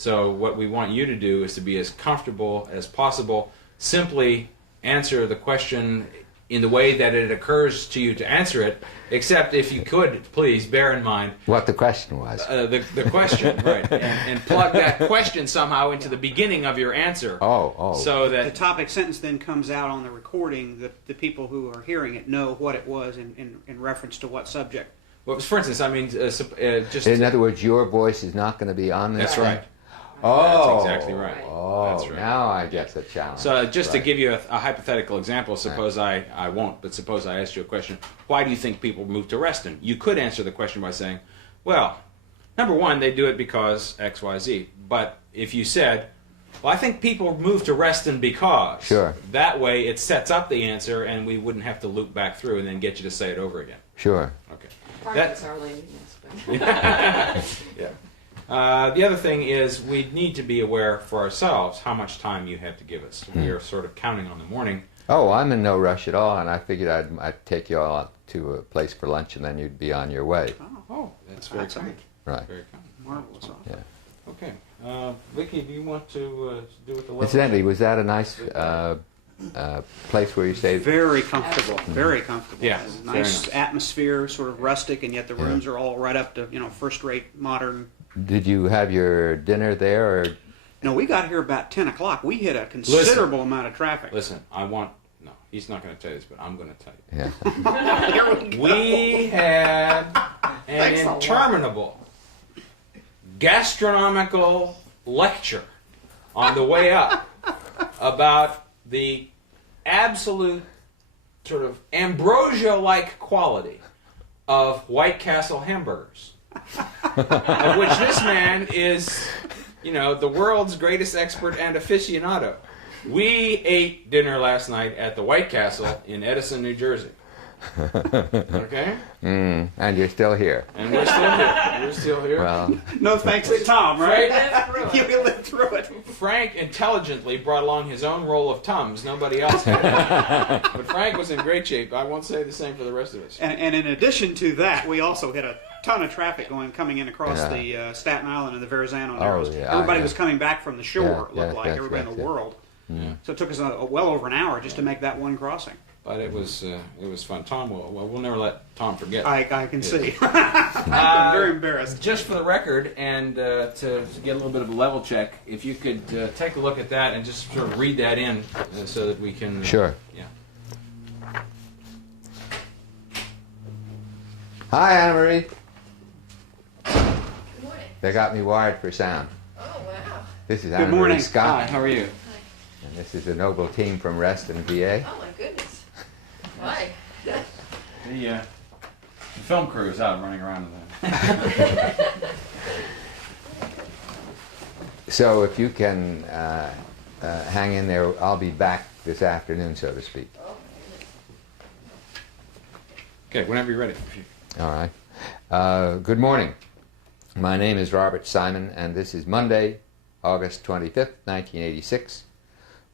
So what we want you to do is to be as comfortable as possible. Simply answer the question in the way that it occurs to you to answer it, except if you could, please bear in mind what the question was. The question, right, and plug that question somehow into the beginning of your answer. So that the topic sentence then comes out on the recording. The people who are hearing it know what it was in reference to what subject. Well, for instance, I mean, just in other words, your voice is not going to be on this. That's right. Oh, that's exactly right. Oh, that's right. Now I get the challenge. So just to give you a hypothetical example, suppose I won't, but suppose I asked you a question, why do you think people move to Reston? You could answer the question by saying, well, number one, they do it because X, Y, Z. But if you said, well, I think people move to Reston because, sure. That way it sets up the answer and we wouldn't have to loop back through and then get you to say it over again. Sure. Okay. That's our laziness. Yeah. The other thing is we need to be aware for ourselves how much time you have to give us. We are sort of counting on the morning. Oh, I'm in no rush at all, and I figured I'd take you all out to a place for lunch, and then you'd be on your way. Oh, that's very kind. Right. Very kind. Marvelous. Yeah. Okay. Vicky, do you want to do with the level? Incidentally, was that a nice place where you stayed? Very comfortable. Very comfortable. Yeah. Nice atmosphere, sort of rustic, and yet the rooms are all right up to first-rate modern. Did you have your dinner there, or? No, we got here about 10 o'clock. We hit a considerable amount of traffic. Listen, no, he's not going to tell you this, but I'm going to tell you. Yeah. Here We had an interminable gastronomical lecture on the way up about the absolute sort of ambrosia-like quality of White Castle hamburgers, of which this man is, the world's greatest expert and aficionado. We ate dinner last night at the White Castle in Edison, New Jersey. Okay? And you're still here. And we're still here. We're still here. Well, no thanks to Tom, right? Frank, You lived through it. Frank intelligently brought along his own roll of Tums. Nobody else did. But Frank was in great shape. I won't say the same for the rest of us. And in addition to that, we also hit a ton of traffic coming in across the Staten Island and the Verrazano Narrows. Yeah, Everybody was coming back from the shore, it looked like, yes, everybody in the world. Yeah. So it took us well over an hour just to make that one crossing. But it was fun. Tom, we'll never let Tom forget. I can see. I'm very embarrassed. Just for the record, and to get a little bit of a level check, if you could take a look at that and just sort of read that in so that we can... Sure. Yeah. Hi, Anna Marie. Good morning. They got me wired for sound. Oh, wow. This is Good Anna morning. Marie Scott. Hi, how are you? And this is a noble team from Reston, VA. Oh, my goodness. Why? The film crew is out running around in there. So if you can hang in there, I'll be back this afternoon, so to speak. Okay, whenever you're ready. All right. Good morning. My name is Robert Simon, and this is Monday, August 25th, 1986.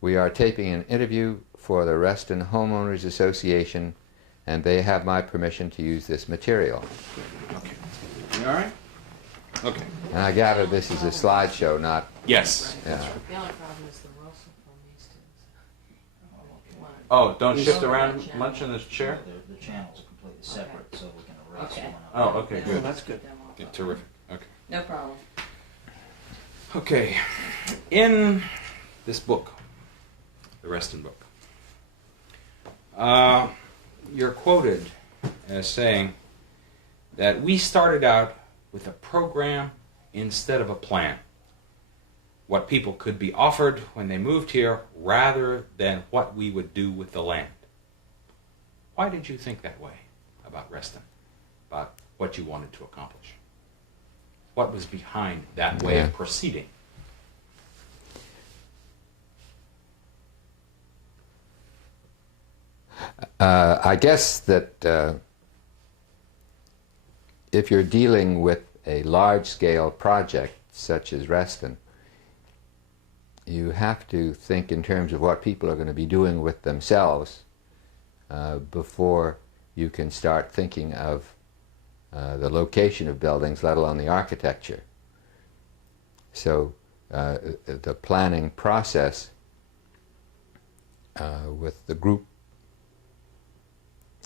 We are taping an interview for the Reston Homeowners Association, and they have my permission to use this material. Okay. You all right? Okay. And I gather this is a slideshow, not... Yes. Yeah. The only problem is the Wilson from these two. Oh, don't shift around much in this chair? The channels are completely separate, so we can erase Okay. one out. Oh, okay, good. That's good. Yeah, terrific. Okay. No problem. Okay. In this book, the Reston book, you're quoted as saying that we started out with a program instead of a plan. What people could be offered when they moved here rather than what we would do with the land. Why did you think that way about Reston, about what you wanted to accomplish? What was behind that way of proceeding? I guess that if you're dealing with a large-scale project such as Reston, you have to think in terms of what people are going to be doing with themselves before you can start thinking of the location of buildings, let alone the architecture. So the planning process with the group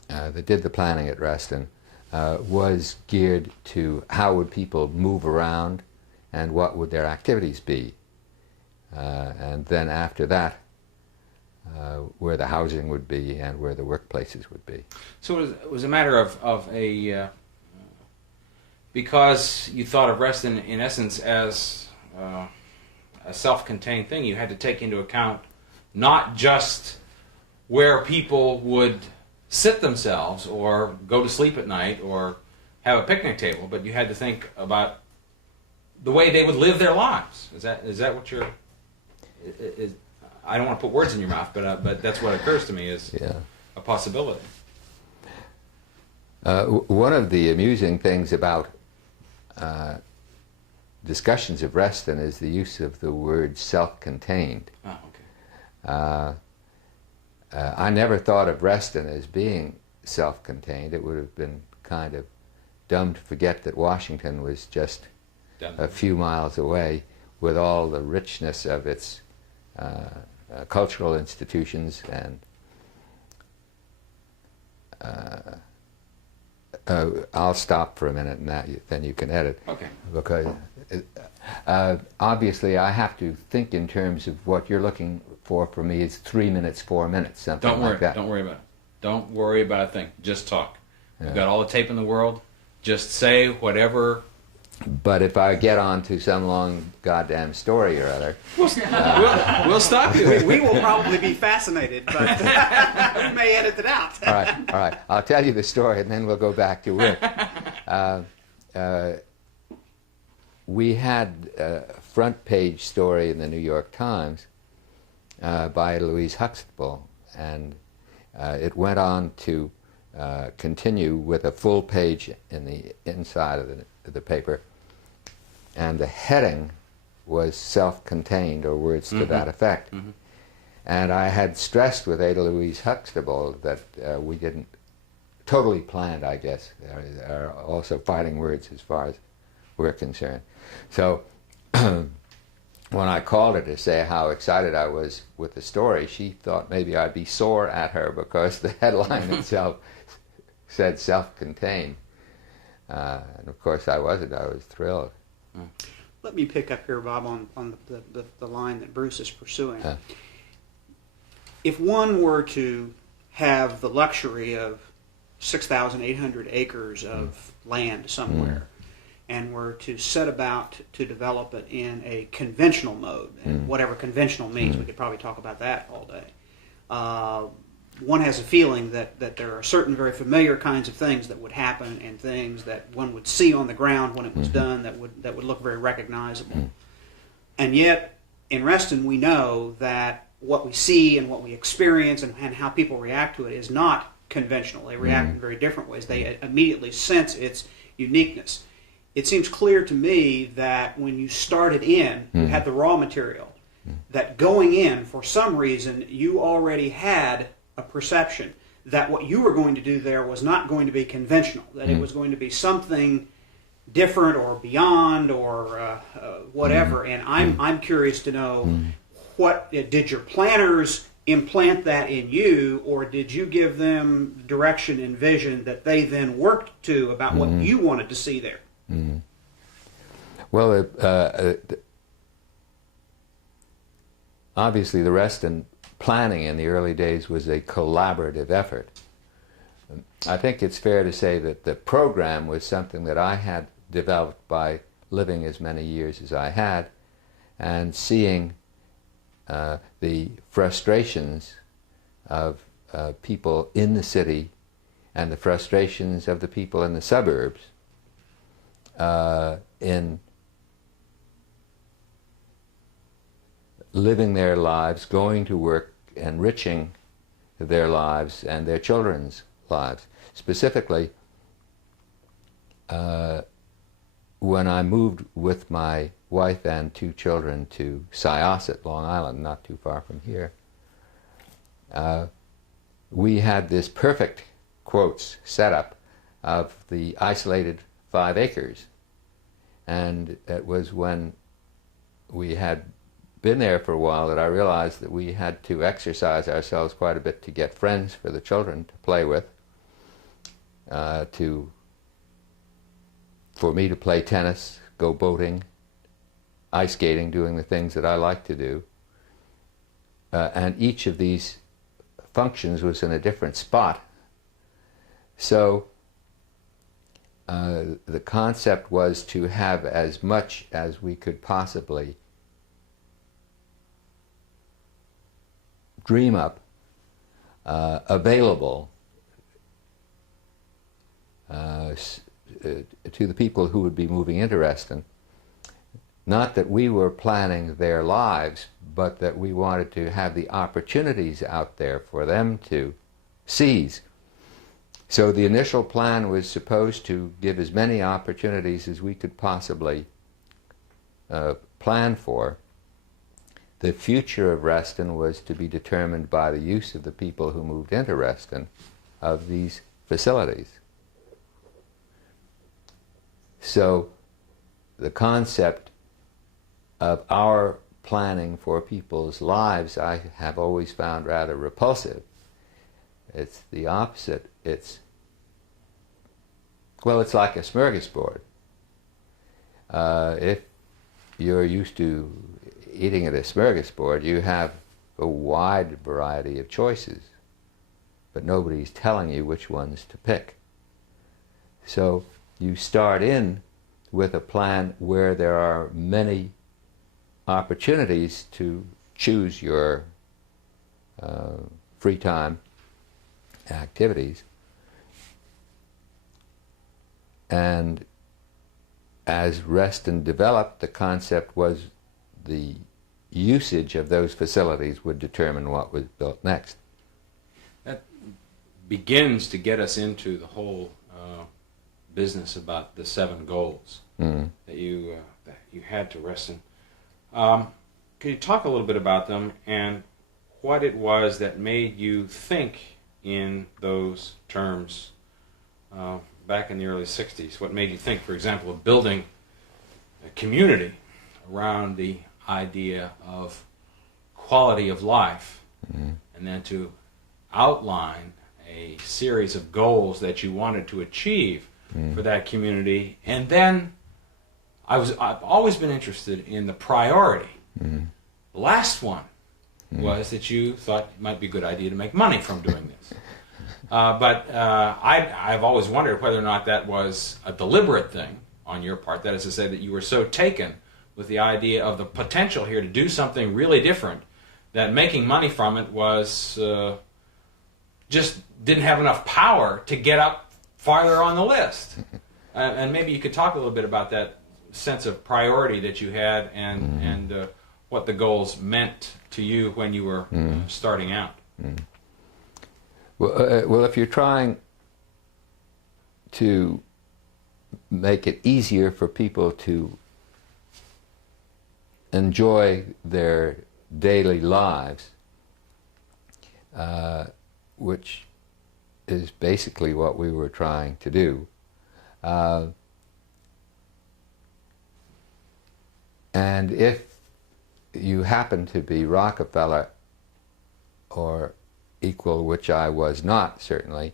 that did the planning at Reston was geared to how would people move around and what would their activities be. And then after that, where the housing would be and where the workplaces would be. So it was a matter of a because you thought of Reston in essence as a self-contained thing, you had to take into account not just where people would sit themselves or go to sleep at night or have a picnic table, but you had to think about the way they would live their lives. Is that what you're? I don't want to put words in your mouth, but that's what occurs to me as a possibility. One of the amusing things about discussions of Reston is the use of the word self-contained. Oh, okay. I never thought of Reston as being self-contained. It would have been kind of dumb to forget that Washington was just a few miles away with all the richness of its cultural institutions and I'll stop for a minute and then you can edit. Okay. Because obviously I have to think in terms of what you're looking for me. It's 3 minutes, 4 minutes, something like that. Don't worry about it. Don't worry about a thing. Just talk. You've got all the tape in the world. Just say whatever. But if I get on to some long goddamn story or other... we'll stop you. We will probably be fascinated, but we may edit it out. All right. I'll tell you the story and then we'll go back to work. We had a front page story in the New York Times by Louise Huxtable, and it went on to continue with a full page in the inside of the paper, and the heading was self-contained, or words to that effect. Mm-hmm. And I had stressed with Ada Louise Huxtable that we didn't, totally planned, I guess, are also fighting words as far as we're concerned. So when I called her to say how excited I was with the story, she thought maybe I'd be sore at her because the headline itself said self-contained. And of course I wasn't. I was thrilled. Let me pick up here, Bob, on the line that Bruce is pursuing. If one were to have the luxury of 6,800 acres of land somewhere, and were to set about to develop it in a conventional mode, and whatever conventional means, we could probably talk about that all day. One has a feeling that there are certain very familiar kinds of things that would happen, and things that one would see on the ground when it was done that would look very recognizable. And yet, in Reston, we know that what we see and what we experience and how people react to it is not conventional. They react in very different ways. They immediately sense its uniqueness. It seems clear to me that when you started in, you had the raw material, that going in, for some reason, you already had a perception that what you were going to do there was not going to be conventional, that it was going to be something different or beyond or whatever. And I'm curious to know, what did your planners implant that in you, or did you give them direction and vision that they then worked to about what you wanted to see there? Well, obviously the Reston planning in the early days was a collaborative effort. I think it's fair to say that the program was something that I had developed by living as many years as I had and seeing the frustrations of people in the city and the frustrations of the people in the suburbs in living their lives, going to work, enriching their lives and their children's lives. Specifically, when I moved with my wife and 2 children to Syosset, Long Island, not too far from here, we had this perfect, quotes, setup of the isolated 5 acres. And it was when we had been there for a while that I realized that we had to exercise ourselves quite a bit to get friends for the children to play with, for me to play tennis, go boating, ice skating, doing the things that I like to do. And each of these functions was in a different spot. So the concept was to have as much as we could possibly dream up available to the people who would be moving into Reston. Not that we were planning their lives, but that we wanted to have the opportunities out there for them to seize. So the initial plan was supposed to give as many opportunities as we could possibly plan for. The future of Reston was to be determined by the use of the people who moved into Reston of these facilities. So the concept of our planning for people's lives I have always found rather repulsive. It's the opposite. It's like a smorgasbord. If you're used to eating at a smorgasbord, you have a wide variety of choices, but nobody's telling you which ones to pick. So you start in with a plan where there are many opportunities to choose your free time activities. And as Reston developed, the concept was the usage of those facilities would determine what was built next. That begins to get us into the whole business about the 7 goals that you had to Reston. Can you talk a little bit about them and what it was that made you think in those terms back in the early 60s? What made you think, for example, of building a community around the idea of quality of life, and then to outline a series of goals that you wanted to achieve for that community? And then I've always been interested in the priority. The last one was that you thought it might be a good idea to make money from doing this. But I've always wondered whether or not that was a deliberate thing on your part. That is to say, that you were so taken with the idea of the potential here to do something really different that making money from it was just didn't have enough power to get up farther on the list. And maybe you could talk a little bit about that sense of priority that you had and what the goals meant to you when you were starting out. Well, if you're trying to make it easier for people to enjoy their daily lives, which is basically what we were trying to do, and if you happen to be Rockefeller or equal, which I was not, certainly,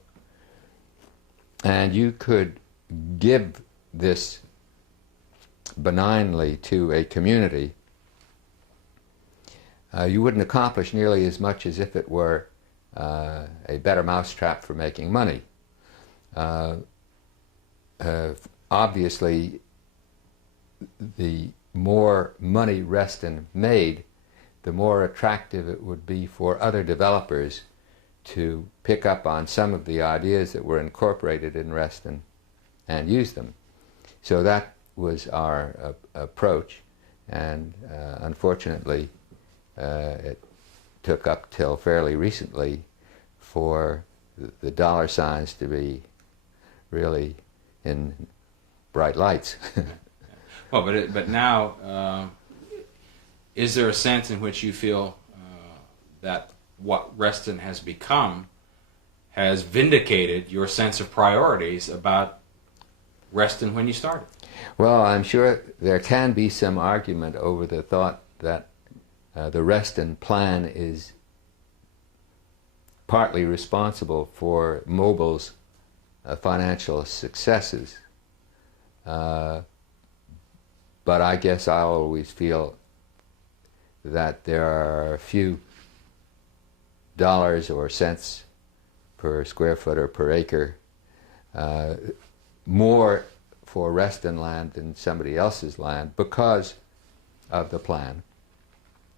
and you could give this benignly to a community, you wouldn't accomplish nearly as much as if it were a better mousetrap for making money. Obviously, the more money Reston made, the more attractive it would be for other developers to pick up on some of the ideas that were incorporated in Reston and use them. So that was our approach, and unfortunately it took up till fairly recently for the dollar signs to be really in bright lights. Well, but now, is there a sense in which you feel that what Reston has become has vindicated your sense of priorities about Reston when you started? Well, I'm sure there can be some argument over the thought that the Reston plan is partly responsible for Mobil's financial successes. But I guess I always feel that there are a few dollars or cents per square foot or per acre more for Reston land than somebody else's land because of the plan,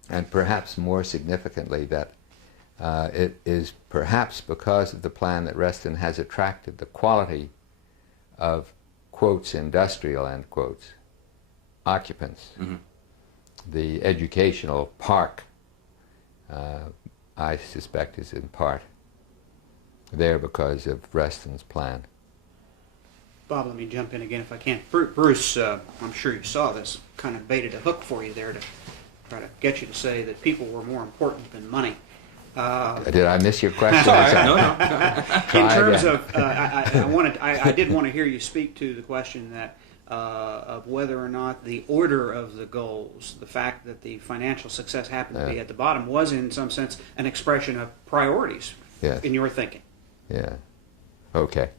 and perhaps more significantly that it is perhaps because of the plan that Reston has attracted the quality of, quotes, industrial, end quotes, occupants. Mm-hmm. The educational park, I suspect, is in part there because of Reston's plan. Bob, let me jump in again if I can. Bruce, I'm sure you saw this, kind of baited a hook for you there to try to get you to say that people were more important than money. Did I miss your question? No. In terms of, I did want to hear you speak to the question that of whether or not the order of the goals, the fact that the financial success happened to be at the bottom, was in some sense an expression of priorities in your thinking. Yeah. Okay.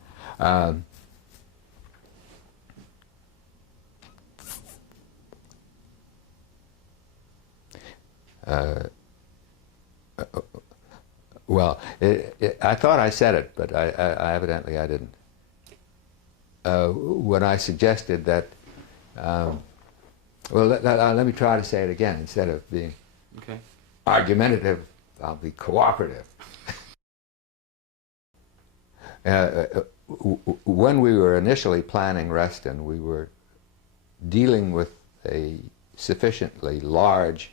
Well, I thought I said it, but I evidently I didn't. When I suggested that, well, let me try to say it again. Instead of being argumentative, I'll be cooperative. When we were initially planning Reston, we were dealing with a sufficiently large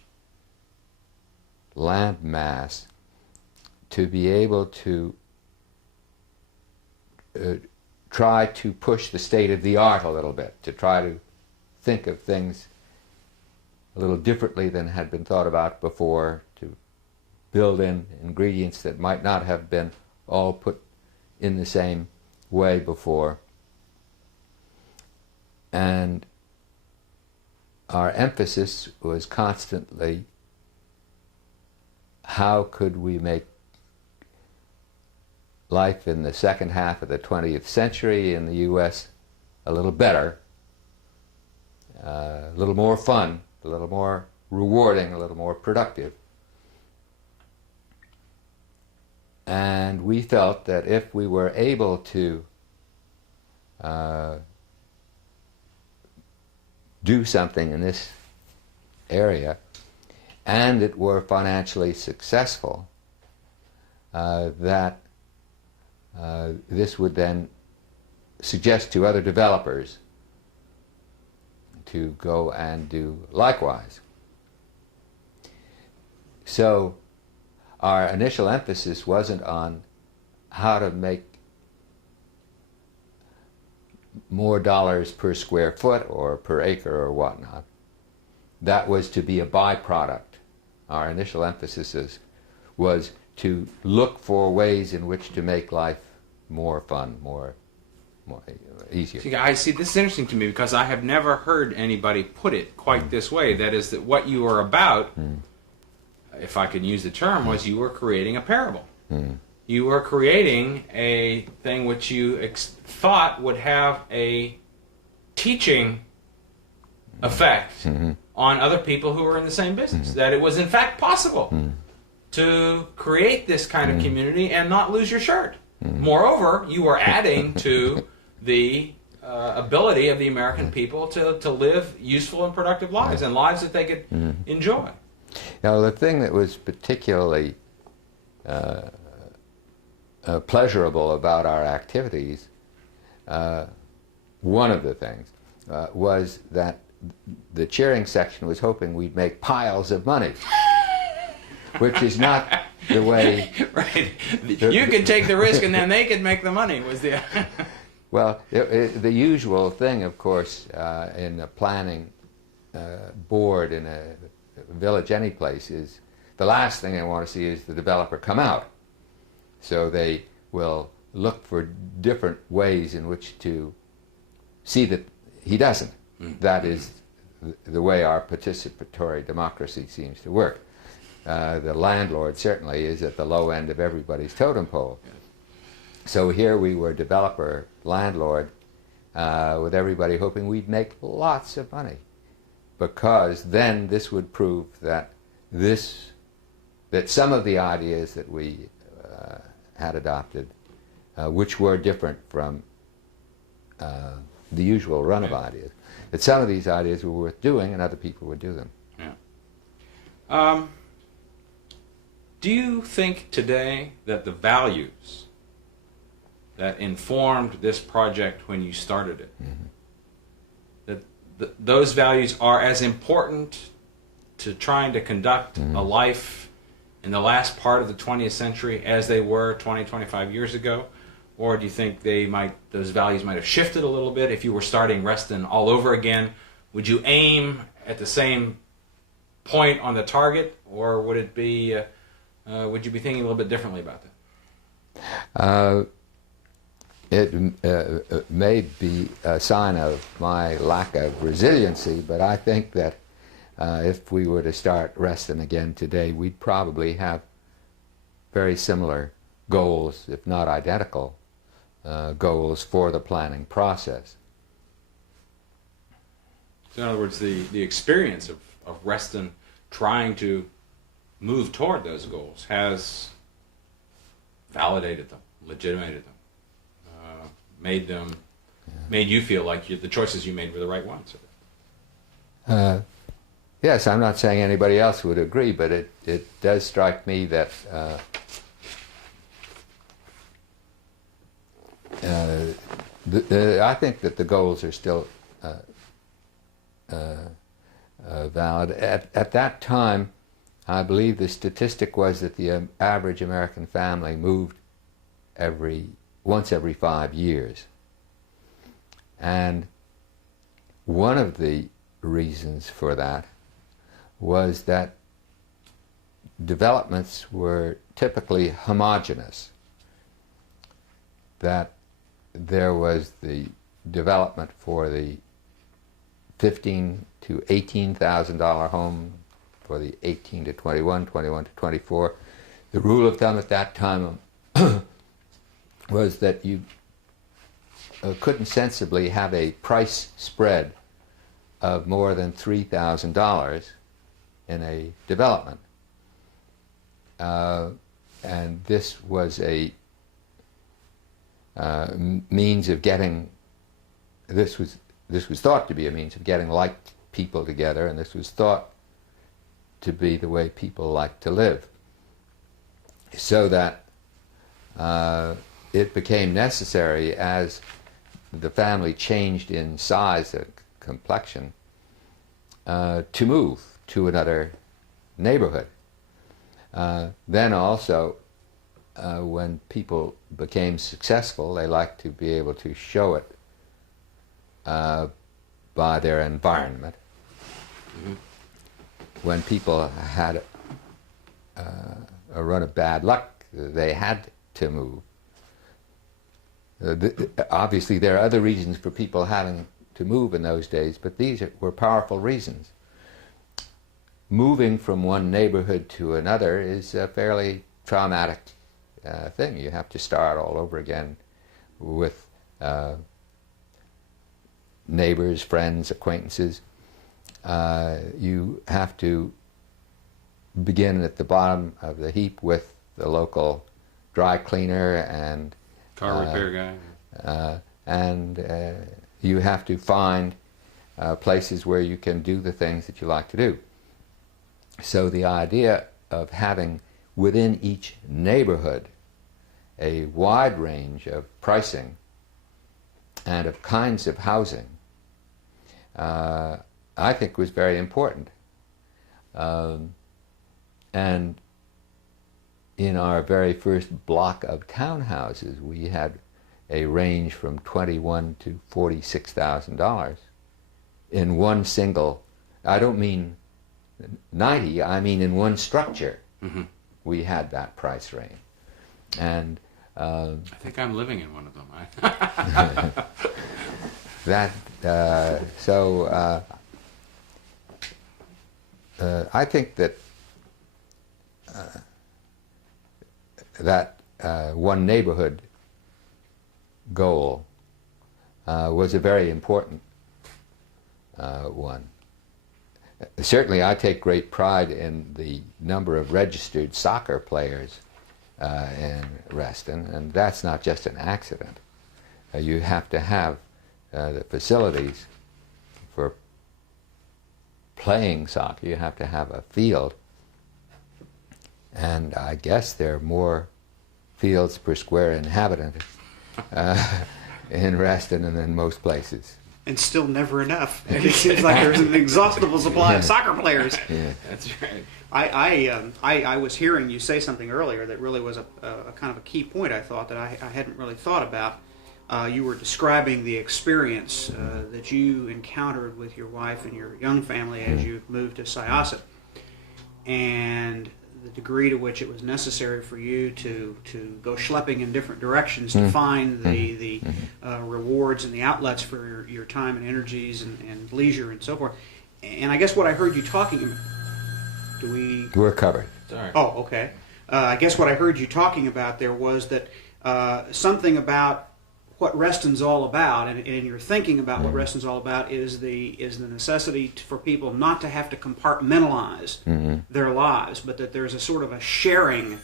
land mass to be able to try to push the state of the art a little bit, to try to think of things a little differently than had been thought about before, to build in ingredients that might not have been all put in the same way before. And our emphasis was constantly, how could we make life in the second half of the 20th century in the U.S. a little better, a little more fun, a little more rewarding, a little more productive. And we felt that if we were able to do something in this area, and it were financially successful, that this would then suggest to other developers to go and do likewise. So our initial emphasis wasn't on how to make more dollars per square foot or per acre or whatnot. That was to be a byproduct. Our initial emphasis was to look for ways in which to make life more fun, more easier. See, this is interesting to me because I have never heard anybody put it quite this way. That is, that what you were about, if I could use the term, was you were creating a parable. You were creating a thing which you thought would have a teaching effect on other people who were in the same business. That it was in fact possible to create this kind of community and not lose your shirt. Moreover, you were adding to the ability of the American people to live useful and productive lives, and lives that they could enjoy. Now, the thing that was particularly pleasurable about our activities, one of the things, was that the cheering section was hoping we'd make piles of money, which is not the way... Right. You could take the risk and then they could make the money, was the... Well, the usual thing, of course, in a planning board in a village any place is the last thing they want to see is the developer come out. So they will look for different ways in which to see that he doesn't. That is the way our participatory democracy seems to work. The landlord certainly is at the low end of everybody's totem pole. So here we were developer, landlord, with everybody hoping we'd make lots of money, because then this would prove that some of the ideas that we had adopted, which were different from the usual run of ideas, that some of these ideas were worth doing and other people would do them. Yeah. Do you think today that the values that informed this project when you started it, that those values are as important to trying to conduct a life in the last part of the 20th century as they were 20, 25 years ago? Or do you think those values might have shifted a little bit if you were starting Reston all over again? Would you aim at the same point on the target, or would it be would you be thinking a little bit differently about that? It may be a sign of my lack of resiliency, but I think that if we were to start Reston again today, we'd probably have very similar goals, if not identical goals, for the planning process. So in other words, the experience of Reston trying to move toward those goals has validated them, legitimated them, made you feel like the choices you made were the right ones. Yes, I'm not saying anybody else would agree, but it does strike me that I think that the goals are still valid. At that time, I believe the statistic was that the average American family moved once every 5 years. And one of the reasons for that was that developments were typically homogeneous, that there was the development for the $15,000 to $18,000 home, for the 18 to 21, 21 to 24. The rule of thumb at that time was that you couldn't sensibly have a price spread of more than $3,000 in a development. And this was a means of getting, this was thought to be a means of getting like people together, and this was thought to be the way people like to live. So that it became necessary, as the family changed in size and complexion, to move to another neighborhood. Then also, when people became successful, they liked to be able to show it by their environment. When people had a run of bad luck, they had to move. Obviously, there are other reasons for people having to move in those days, but these were powerful reasons. Moving from one neighborhood to another is a fairly traumatic thing. You have to start all over again with neighbors, friends, acquaintances. You have to begin at the bottom of the heap with the local dry cleaner and Car repair guy. And you have to find places where you can do the things that you like to do. So the idea of having within each neighborhood a wide range of pricing and of kinds of housing, I think was very important. And in our very first block of townhouses, we had a range from $21,000 to $46,000 in one single. I don't mean 90. I mean in one structure. We had that price range, and I think I'm living in one of them. that I think that one neighborhood goal was a very important one. Certainly, I take great pride in the number of registered soccer players in Reston, and that's not just an accident. You have to have the facilities for playing soccer. You have to have a field, and I guess there are more fields per square inhabitant in Reston than in most places. And still never enough. It seems like there's an inexhaustible supply of soccer players. Yeah. That's right. I was hearing you say something earlier that really was a kind of a key point, I thought, that I hadn't really thought about. You were describing the experience that you encountered with your wife and your young family as you moved to Syosset, and the degree to which it was necessary for you to go schlepping in different directions to find the rewards and the outlets for your time and energies and leisure and so forth. And I guess what I heard you talking about... We're covered. Sorry. Oh, okay. I guess what I heard you talking about there was that something about what Reston's all about, and you're thinking about what Reston's all about, is the necessity for people not to have to compartmentalize their lives, but that there's a sort of a sharing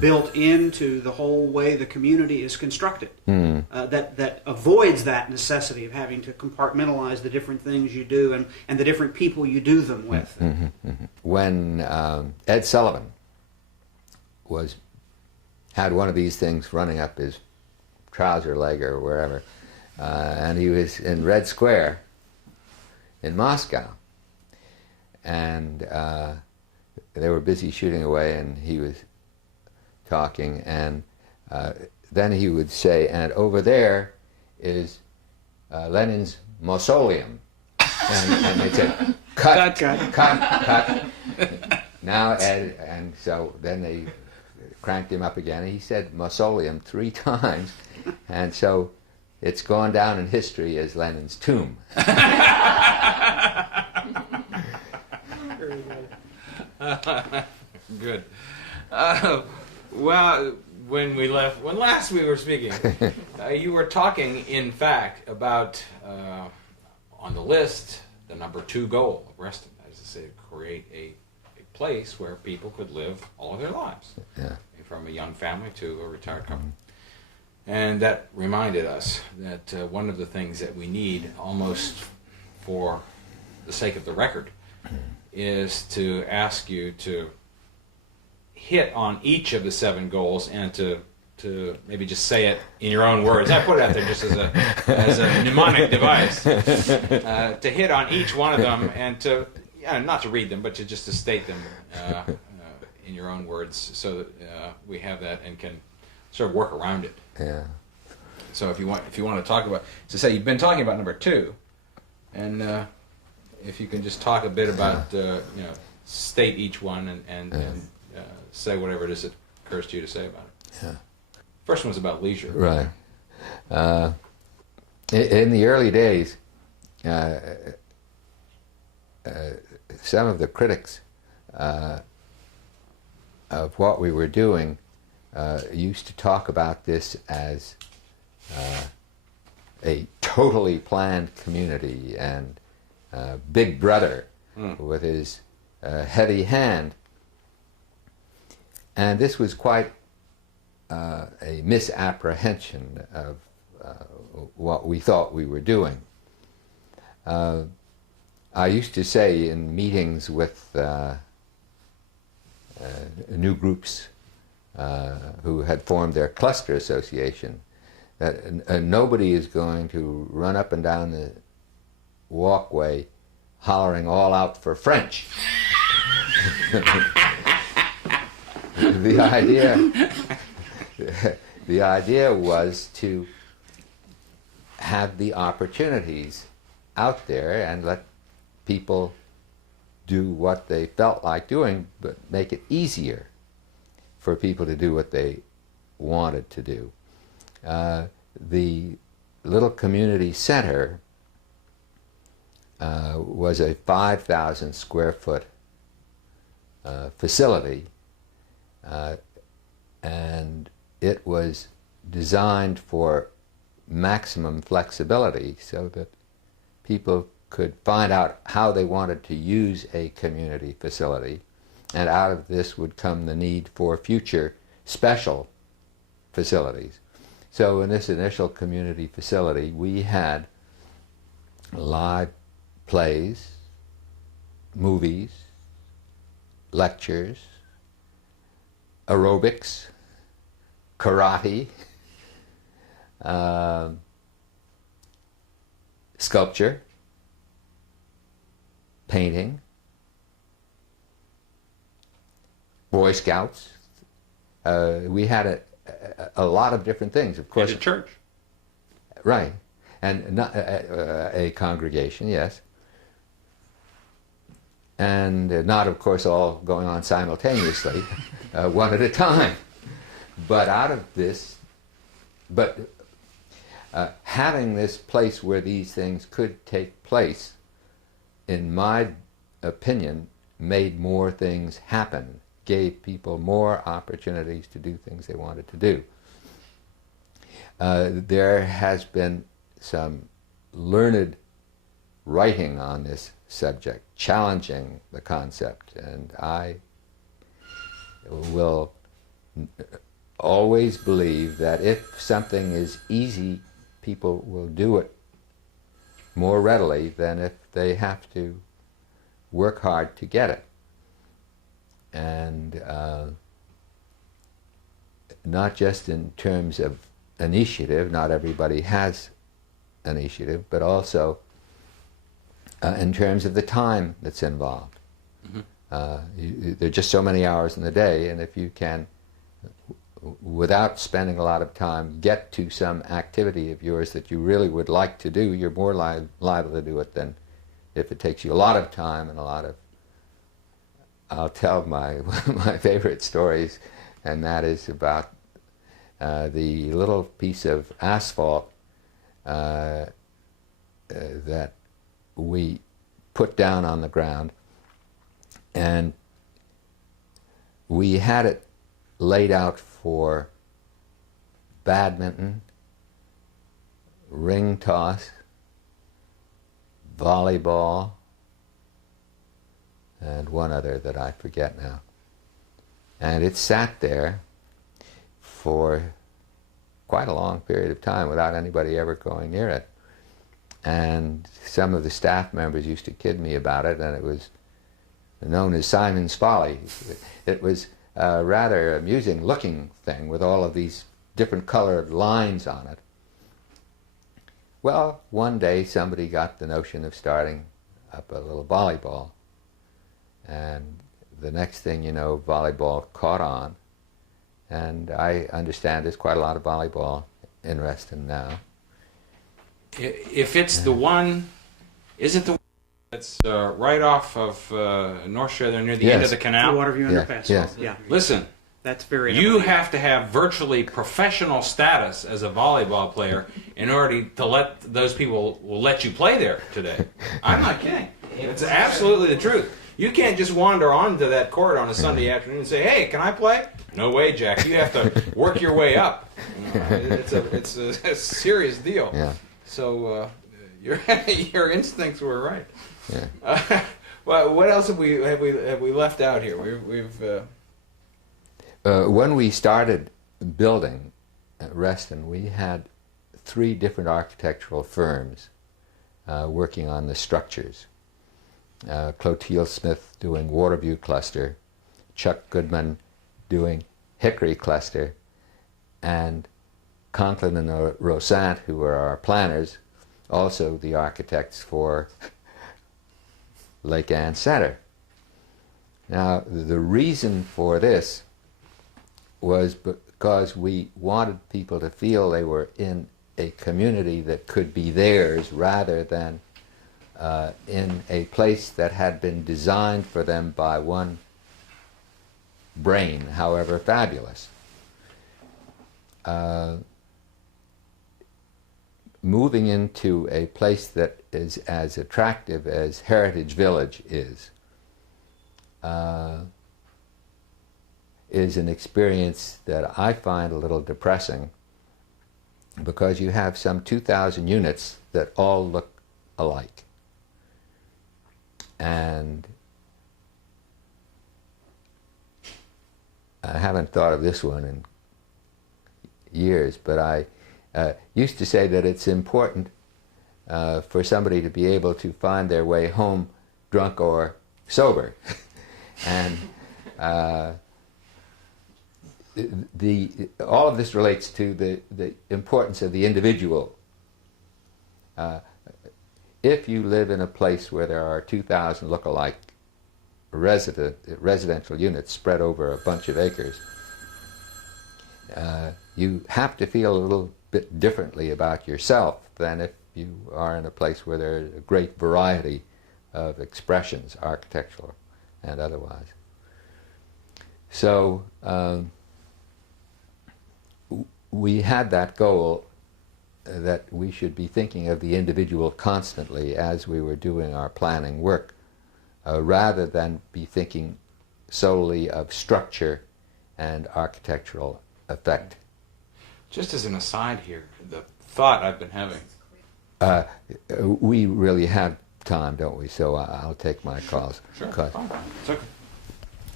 built into the whole way the community is constructed that avoids that necessity of having to compartmentalize the different things you do and the different people you do them with. When Ed Sullivan had one of these things running up his trouser leg or wherever, and he was in Red Square in Moscow, and they were busy shooting away, and he was talking, and then he would say, and over there is Lenin's mausoleum, and they'd say, cut. Now Ed, and so then they cranked him up again, and he said mausoleum 3 times, and so it's gone down in history as Lenin's tomb. Good. Well, when last we were speaking, you were talking, in fact, about on the list the number 2 goal of Reston, as to say, create a place where people could live all of their lives, from a young family to a retired couple. And that reminded us that one of the things that we need, almost for the sake of the record, is to ask you to hit on each of the 7 goals and to maybe just say it in your own words. I put it out there just as a mnemonic device, to hit on each one of them and to, not to read them, but just to state them in your own words, so that we have that and can sort of work around it. Yeah. So if you want to talk about, to say you've been talking about number 2, and if you can just talk a bit about state each one and say whatever it is that occurs to you to say about it. Yeah. First one was about leisure. Right. In the early days, some of the critics of what we were doing used to talk about this as a totally planned community and Big Brother with his heavy hand. And this was quite a misapprehension of what we thought we were doing. I used to say in meetings with new groups who had formed their cluster association that nobody is going to run up and down the walkway hollering all out for French. The idea was to have the opportunities out there and let people do what they felt like doing, but make it easier for people to do what they wanted to do. The little community center was a 5,000 square foot facility, and it was designed for maximum flexibility so that people could find out how they wanted to use a community facility, and out of this would come the need for future special facilities. So in this initial community facility, we had live plays, movies, lectures, aerobics, karate, sculpture, painting, Boy Scouts. We had a lot of different things, of course. And a church. Right. And not, a congregation, yes. And not, of course, all going on simultaneously, one at a time. But out of this, having this place where these things could take place, in my opinion, made more things happen, gave people more opportunities to do things they wanted to do. There has been some learned writing on this subject, challenging the concept, and I will always believe that if something is easy, people will do it more readily than if they have to work hard to get it. And not just in terms of initiative, not everybody has initiative, but also in terms of the time that's involved. Mm-hmm. There are just so many hours in the day, and if you can, without spending a lot of time, get to some activity of yours that you really would like to do, you're more liable to do it than if it takes you a lot of time and a lot of... I'll tell my favorite stories, and that is about the little piece of asphalt that we put down on the ground, and we had it laid out for badminton, ring toss, volleyball, and one other that I forget now. And it sat there for quite a long period of time without anybody ever going near it. And some of the staff members used to kid me about it, and it was known as Simon's Folly. It was a rather amusing looking thing with all of these different colored lines on it. Well, one day somebody got the notion of starting up a little volleyball, and the next thing you know, volleyball caught on, and I understand there's quite a lot of volleyball in Reston now. If it's the one, is it the one that's right off of North Shore there near the end of the canal? The Waterview Underpass. Yes. Yeah. Listen, That's very... you have to have virtually professional status as a volleyball player in order to let those people will let you play there today. I'm not kidding. It's absolutely the truth. You can't just wander onto that court on a Sunday afternoon and say, "Hey, can I play?" No way, Jack. You have to work your way up. It's a serious deal. Yeah. So your instincts were right. Yeah. Well, what else have we left out here? We've when we started building at Reston, we had 3 different architectural firms working on the structures. Clotilde Smith doing Waterview Cluster, Chuck Goodman doing Hickory Cluster, and Conklin and Rosant, who were our planners, also the architects for Lake Ann Center. Now, the reason for this was because we wanted people to feel they were in a community that could be theirs rather than in a place that had been designed for them by one brain, however fabulous. moving into a place that is as attractive as Heritage Village is an experience that I find a little depressing, because you have some 2,000 units that all look alike. And I haven't thought of this one in years, but I used to say that it's important for somebody to be able to find their way home drunk or sober. And all of this relates to the importance of the individual. If you live in a place where there are 2,000 look-alike residential units spread over a bunch of acres, you have to feel a little bit differently about yourself than if you are in a place where there's a great variety of expressions, architectural and otherwise. So we had that goal that we should be thinking of the individual constantly as we were doing our planning work, rather than be thinking solely of structure and architectural effect. Just as an aside here, the thought I've been having. We really have time, don't we? So I'll take my calls. Sure. It's okay.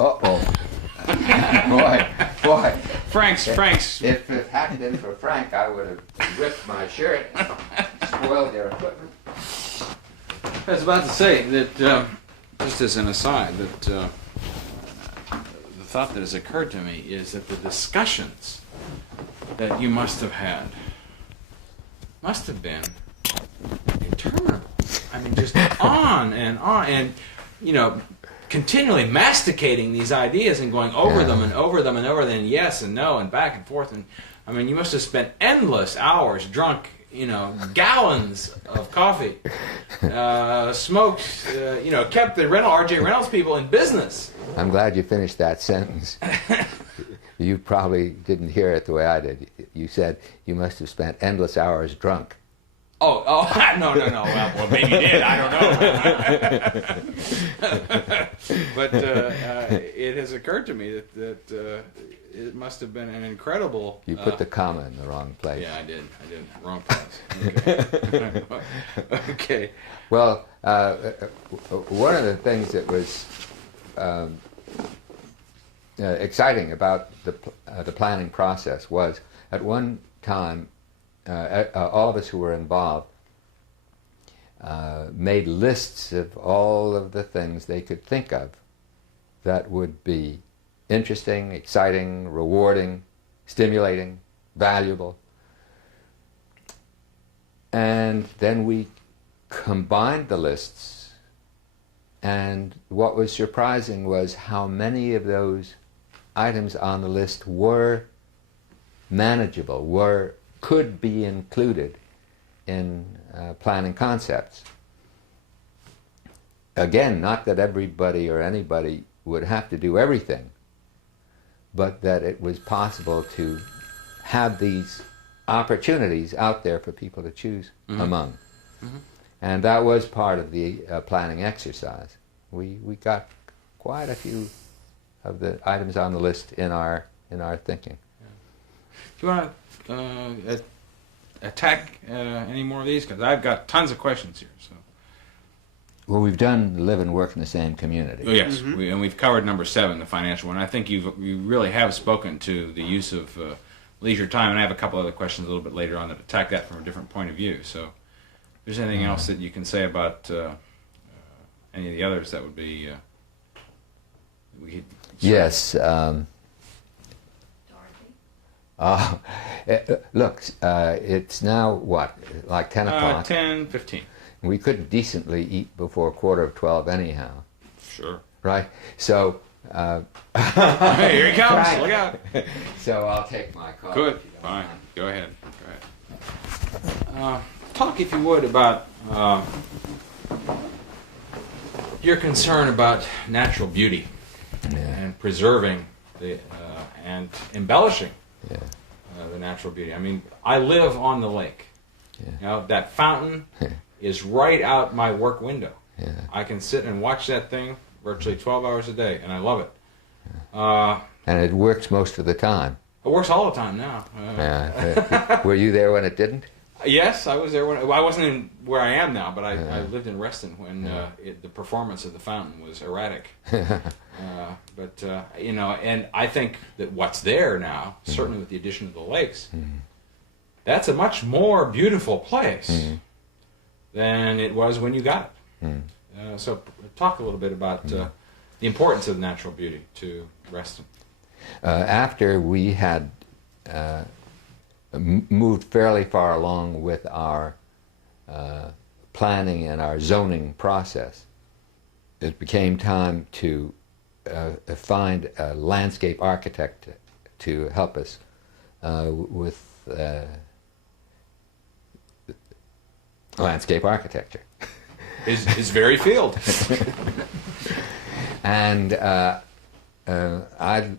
Uh-oh. Boy. Frank's. If it hadn't been for Frank, I would have ripped my shirt and spoiled their equipment. I was about to say that, just as an aside, that the thought that has occurred to me is that the discussions that you must have had must have been interminable. I mean, just on, and continually masticating these ideas and going over them and over them and over them, and yes and no and back and forth. And I mean, you must have spent endless hours drunk, gallons of coffee, smoked, kept the R.J. Reynolds people in business. I'm glad you finished that sentence. You probably didn't hear it the way I did. You said you must have spent endless hours drunk. Oh, no. Well, maybe you did. I don't know. But it has occurred to me that it must have been an incredible... You put the comma in the wrong place. Yeah, I did. Wrong place. Okay. Okay. Well, one of the things that was exciting about the planning process was, at one time, all of us who were involved made lists of all of the things they could think of that would be interesting, exciting, rewarding, stimulating, valuable. And then we combined the lists, and what was surprising was how many of those items on the list were manageable, could be included in planning concepts. Again, not that everybody or anybody would have to do everything, but that it was possible to have these opportunities out there for people to choose among. Mm-hmm. And that was part of the planning exercise. We got quite a few of the items on the list in our thinking. Yeah. Do you want to attack any more of these? Because I've got tons of questions here. So. Well, we've done live and work in the same community. Oh, yes, and we've covered number 7, the financial one. I think you really have spoken to the use of leisure time, and I have a couple other questions a little bit later on that attack that from a different point of view. So, if there's anything else that you can say about any of the others, that would be. Yes. Look, it's now what, like 10 o'clock? 10:15. We couldn't decently eat before 11:15 anyhow. Sure. Right? So... hey, here he comes. Look out. So I'll take my call. Good. Fine. Go ahead. Talk, if you would, about your concern about natural beauty and preserving and embellishing the natural beauty. I mean, I live on the lake, Yeah. You know, that fountain is right out my work window. Yeah. I can sit and watch that thing virtually 12 hours a day, and I love it. And it works most of the time. It works all the time now. Were you there when it didn't? Yes, I was there when I wasn't in where I am now, but I lived in Reston when the performance of the fountain was erratic. But you know, and I think that what's there now, certainly with the addition of the lakes, that's a much more beautiful place than it was when you got it. So talk a little bit about the importance of natural beauty to Reston. After we had moved fairly far along with our planning and our zoning process, it became time to find a landscape architect to help us with landscape architecture. His very field. And I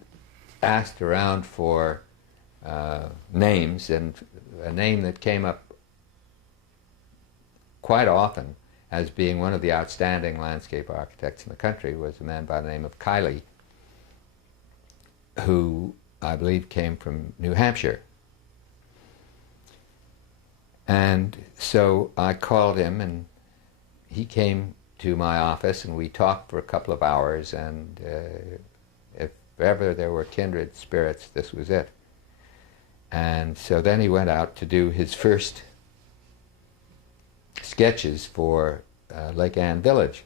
asked around for names, and a name that came up quite often as being one of the outstanding landscape architects in the country was a man by the name of Kiley, who I believe came from New Hampshire. And so I called him, and he came to my office, and we talked for a couple of hours, and if ever there were kindred spirits, this was it. And so then he went out to do his first sketches for Lake Anne Village.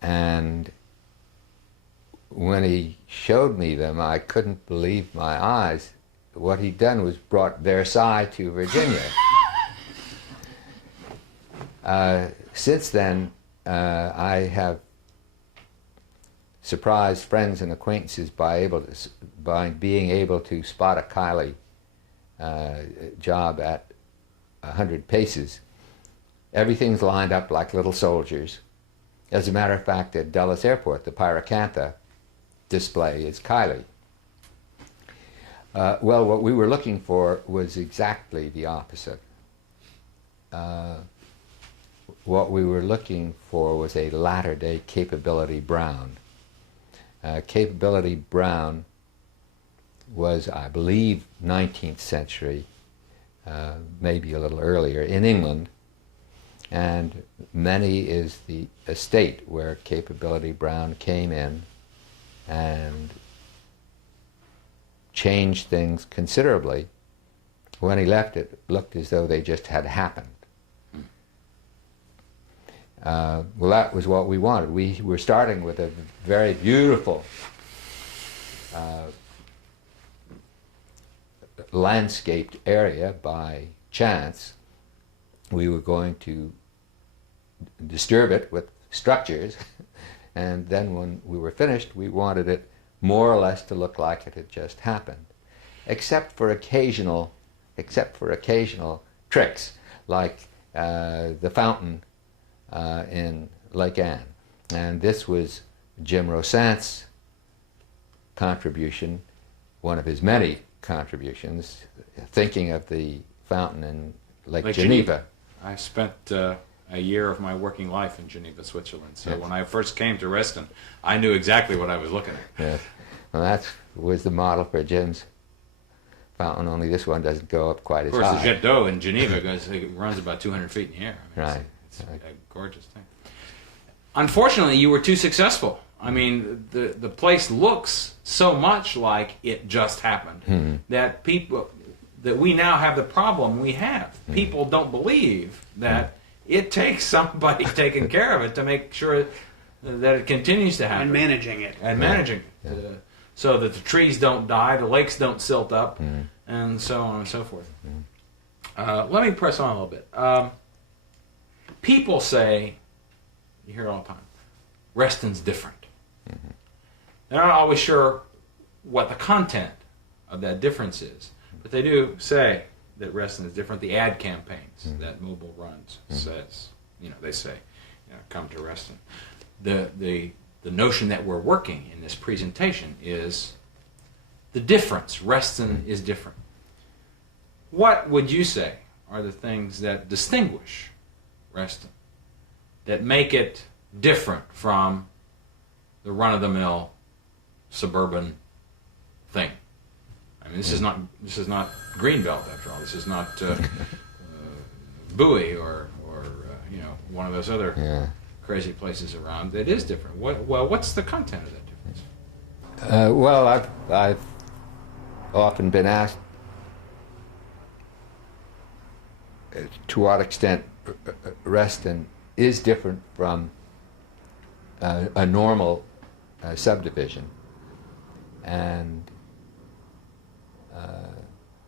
And when he showed me them, I couldn't believe my eyes. What he'd done was brought Versailles to Virginia. Since then, I have surprised friends and acquaintances by being able to spot a Kiley job at 100 paces. Everything's lined up like little soldiers. As a matter of fact, at Dulles Airport, the Pyracantha display is Kiley. Well, what we were looking for was exactly the opposite. What we were looking for was a latter-day Capability Brown. Capability Brown was, I believe, 19th century, maybe a little earlier, in England, and Many is the estate where Capability Brown came in and changed things considerably. When he left, it looked as though they just had happened. Well, that was what we wanted. We were starting with a very beautiful landscaped area by chance. We were going to disturb it with structures, and then when we were finished, we wanted it more or less to look like it had just happened, except for occasional tricks, like the fountain in Lake Anne. And this was Jim Rosant's contribution, one of his many contributions, thinking of the fountain in Lake Geneva. I spent a year of my working life in Geneva, Switzerland. So when I first came to Reston, I knew exactly what I was looking at. Yes. Well, that was the model for Jim's fountain, only this one doesn't go up quite as high. Of course, the Jet d'eau in Geneva runs about 200 feet in the air. I mean, Right. It's a gorgeous thing. Unfortunately, you were too successful. I mean, the place looks so much like it just happened that we now have the problem we have. People don't believe that it takes somebody taking care of it to make sure that it continues to happen. And managing it. And managing it. So that the trees don't die, the lakes don't silt up, and so on and so forth. Let me press on a little bit. People say, you hear it all the time, Reston's different. They're not always sure what the content of that difference is, but they do say that Reston is different. The ad campaigns that Mobile runs says, they say, come to Reston. The notion that we're working in this presentation is the difference. Reston is different. What would you say are the things that distinguish Reston, that make it different from the run-of-the-mill suburban thing? I mean, this is not Greenbelt after all. This is not Bowie or one of those other crazy places around. It is different. What's the content of that difference? Well, I've often been asked to what extent Reston is different from a normal subdivision, and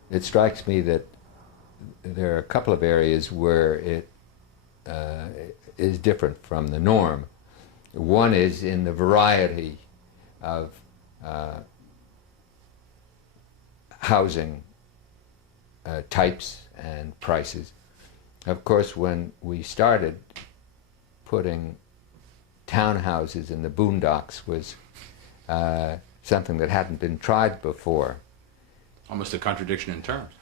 it strikes me that there are a couple of areas where it is different from the norm. One is in the variety of housing types and prices. Of course, when we started, putting townhouses in the boondocks was something that hadn't been tried before. Almost a contradiction in terms.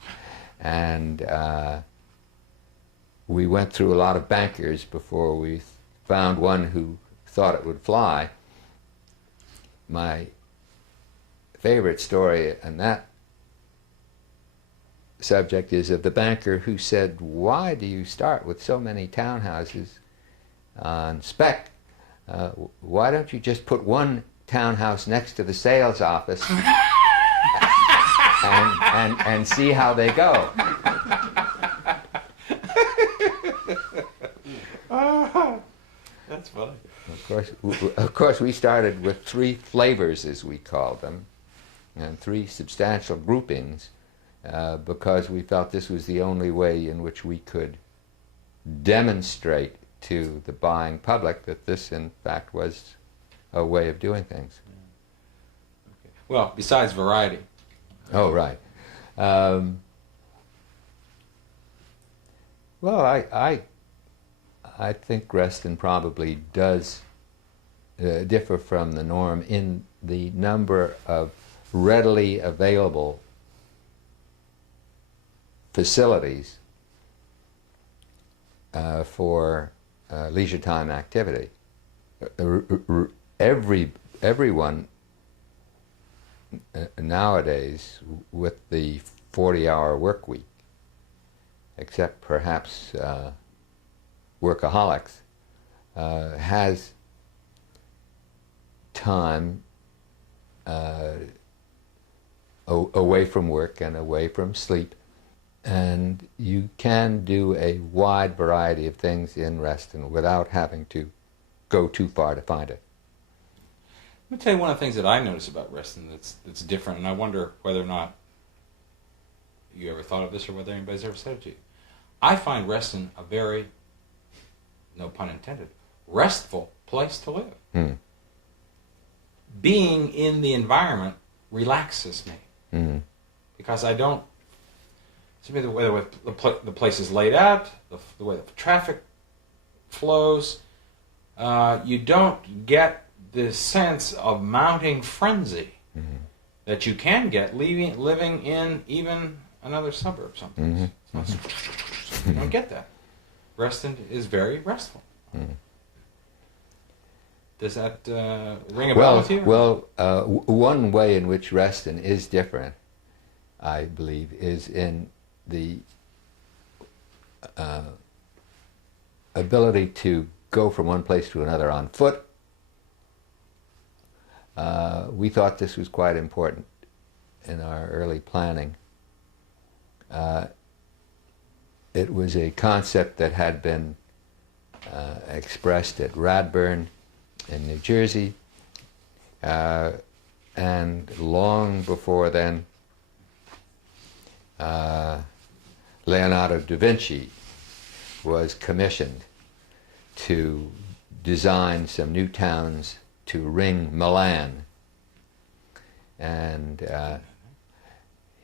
And we went through a lot of bankers before we found one who thought it would fly. My favorite story on that subject is of the banker who said, "Why do you start with so many townhouses on spec? Why don't you just put one townhouse next to the sales office and see how they go?" That's funny. Of course, we started with 3 flavors, as we called them, and 3 substantial groupings, because we felt this was the only way in which we could demonstrate to the buying public that this, in fact, was a way of doing things. Okay. Well, besides variety. Oh, right. Well, I think Reston probably does differ from the norm in the number of readily available facilities for leisure time activity. Everyone nowadays, with the 40-hour work week, except perhaps workaholics, has time away from work and away from sleep, and you can do a wide variety of things in Reston without having to go too far to find it. Let me tell you one of the things that I notice about Reston that's different, and I wonder whether or not you ever thought of this or whether anybody's ever said it to you. I find Reston a very, no pun intended, restful place to live. Mm. Being in the environment relaxes me. Mm. Because I don't, to me, the way the place is laid out, the way the traffic flows, you don't get this sense of mounting frenzy that you can get living in even another suburb someplace. You don't get that. Reston is very restful. Does that ring a bell with you? Well, one way in which Reston is different, I believe, is in the ability to go from one place to another on foot. We thought this was quite important in our early planning. It was a concept that had been expressed at Radburn in New Jersey, and long before then, Leonardo da Vinci was commissioned to design some new towns to ring Milan, and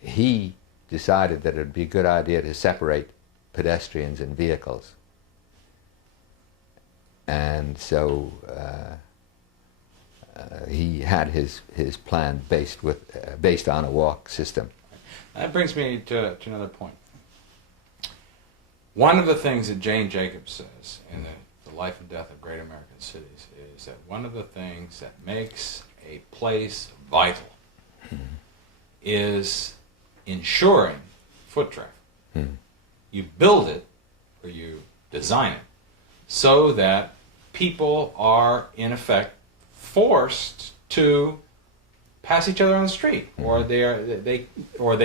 he decided that it would be a good idea to separate pedestrians and vehicles. And so he had his plan based on a walk system. That brings me to another point. One of the things that Jane Jacobs says in the Life and Death of Great American Cities is that one of the things that makes a place vital is ensuring foot traffic. You build it, or you design it, so that people are, in effect, forced to pass each other on the street, or they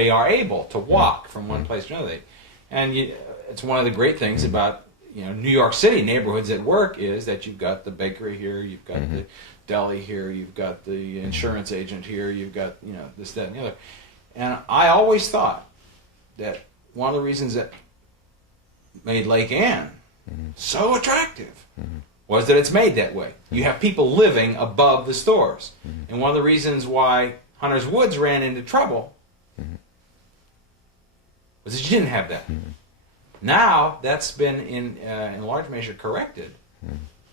are able to walk from one place to another. And it's one of the great things about New York City neighborhoods at work is that you've got the bakery here, you've got the deli here, you've got the insurance agent here, you've got this, that, and the other. And I always thought that one of the reasons that made Lake Anne so attractive was that it's made that way. You have people living above the stores. And one of the reasons why Hunter's Woods ran into trouble was that you didn't have that. Now that's been in large measure corrected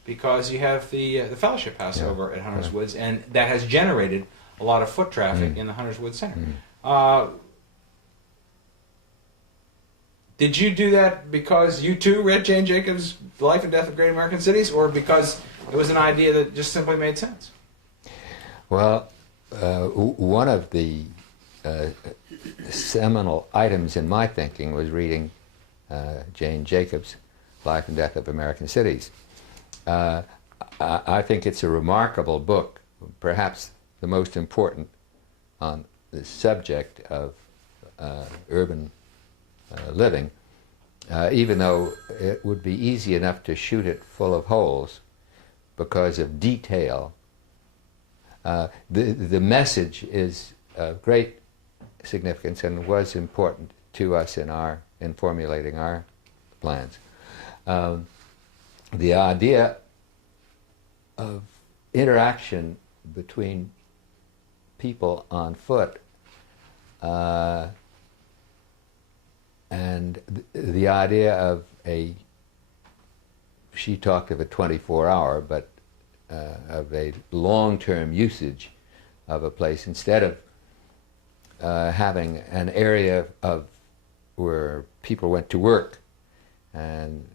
because you have the Fellowship House over at Hunter's Woods, and that has generated a lot of foot traffic in the Hunter's Woods Center. Did you do that because you too read Jane Jacobs' The Life and Death of Great American Cities, or because it was an idea that just simply made sense? Well, one of the seminal items in my thinking was reading Jane Jacobs' Life and Death of American Cities. I think it's a remarkable book, perhaps the most important on the subject of urban living, even though it would be easy enough to shoot it full of holes because of detail. The message is of great significance and was important to us in formulating our plans. The idea of interaction between people on foot and the idea of she talked of a 24-hour, but of a long-term usage of a place instead of having an area where people went to work, and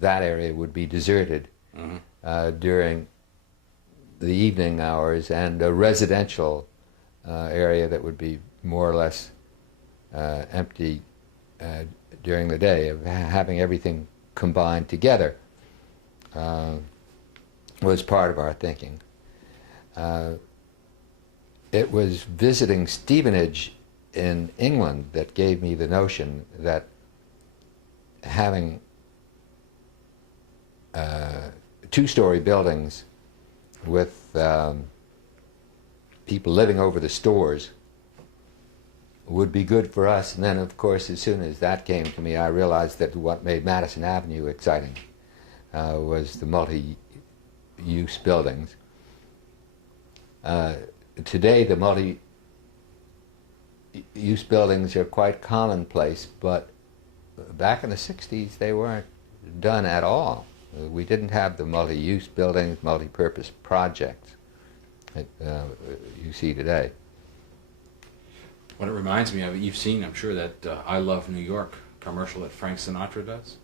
that area would be deserted during the evening hours, and a residential area that would be more or less empty during the day, of having everything combined together was part of our thinking. It was visiting Stevenage in England that gave me the notion that having two-story buildings with people living over the stores would be good for us. And then, of course, as soon as that came to me, I realized that what made Madison Avenue exciting was the multi-use buildings. Today, the multi-use buildings are quite commonplace, but back in the 60s, they weren't done at all. We didn't have the multi-use buildings, multi-purpose projects that you see today. What it reminds me of, you've seen, I'm sure, that I Love New York commercial that Frank Sinatra does.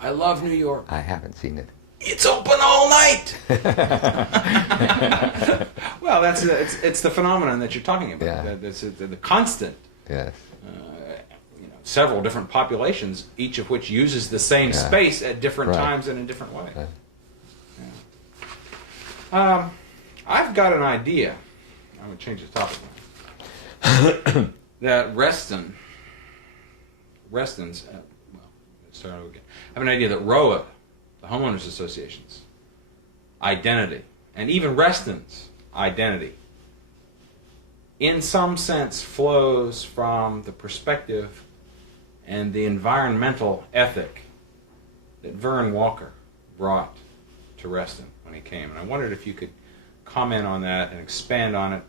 I love New York. I haven't seen it. It's open all night. Well, it's the phenomenon that you're talking about. Yeah. That's the constant. Yes. Several different populations, each of which uses the same space at different times and in different ways. Yeah. I've got an idea. I'm going to change the topic now. That Reston's, start over again. I have an idea that ROA, the Homeowners Association's identity, and even Reston's identity, in some sense flows from the perspective and the environmental ethic that Vern Walker brought to Reston when he came. And I wondered if you could comment on that and expand on it.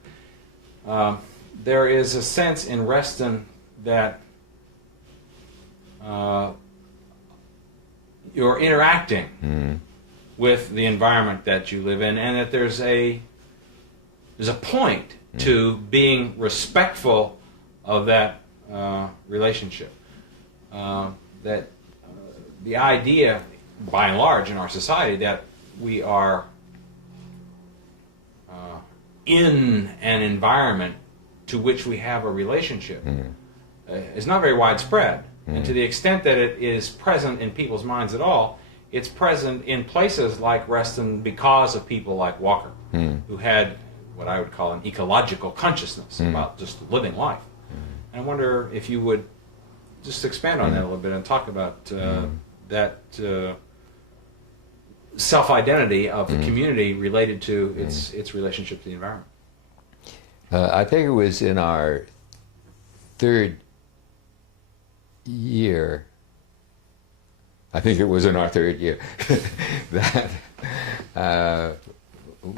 There is a sense in Reston that you're interacting with the environment that you live in, and that there's a point to being respectful of that relationship. That the idea, by and large, in our society that we are in an environment to which we have a relationship is not very widespread. And to the extent that it is present in people's minds at all, it's present in places like Reston because of people like Walker, who had what I would call an ecological consciousness about just living life. And I wonder if you would just expand on that a little bit and talk about that self-identity of the community related to its relationship to the environment. I think it was in our third year, that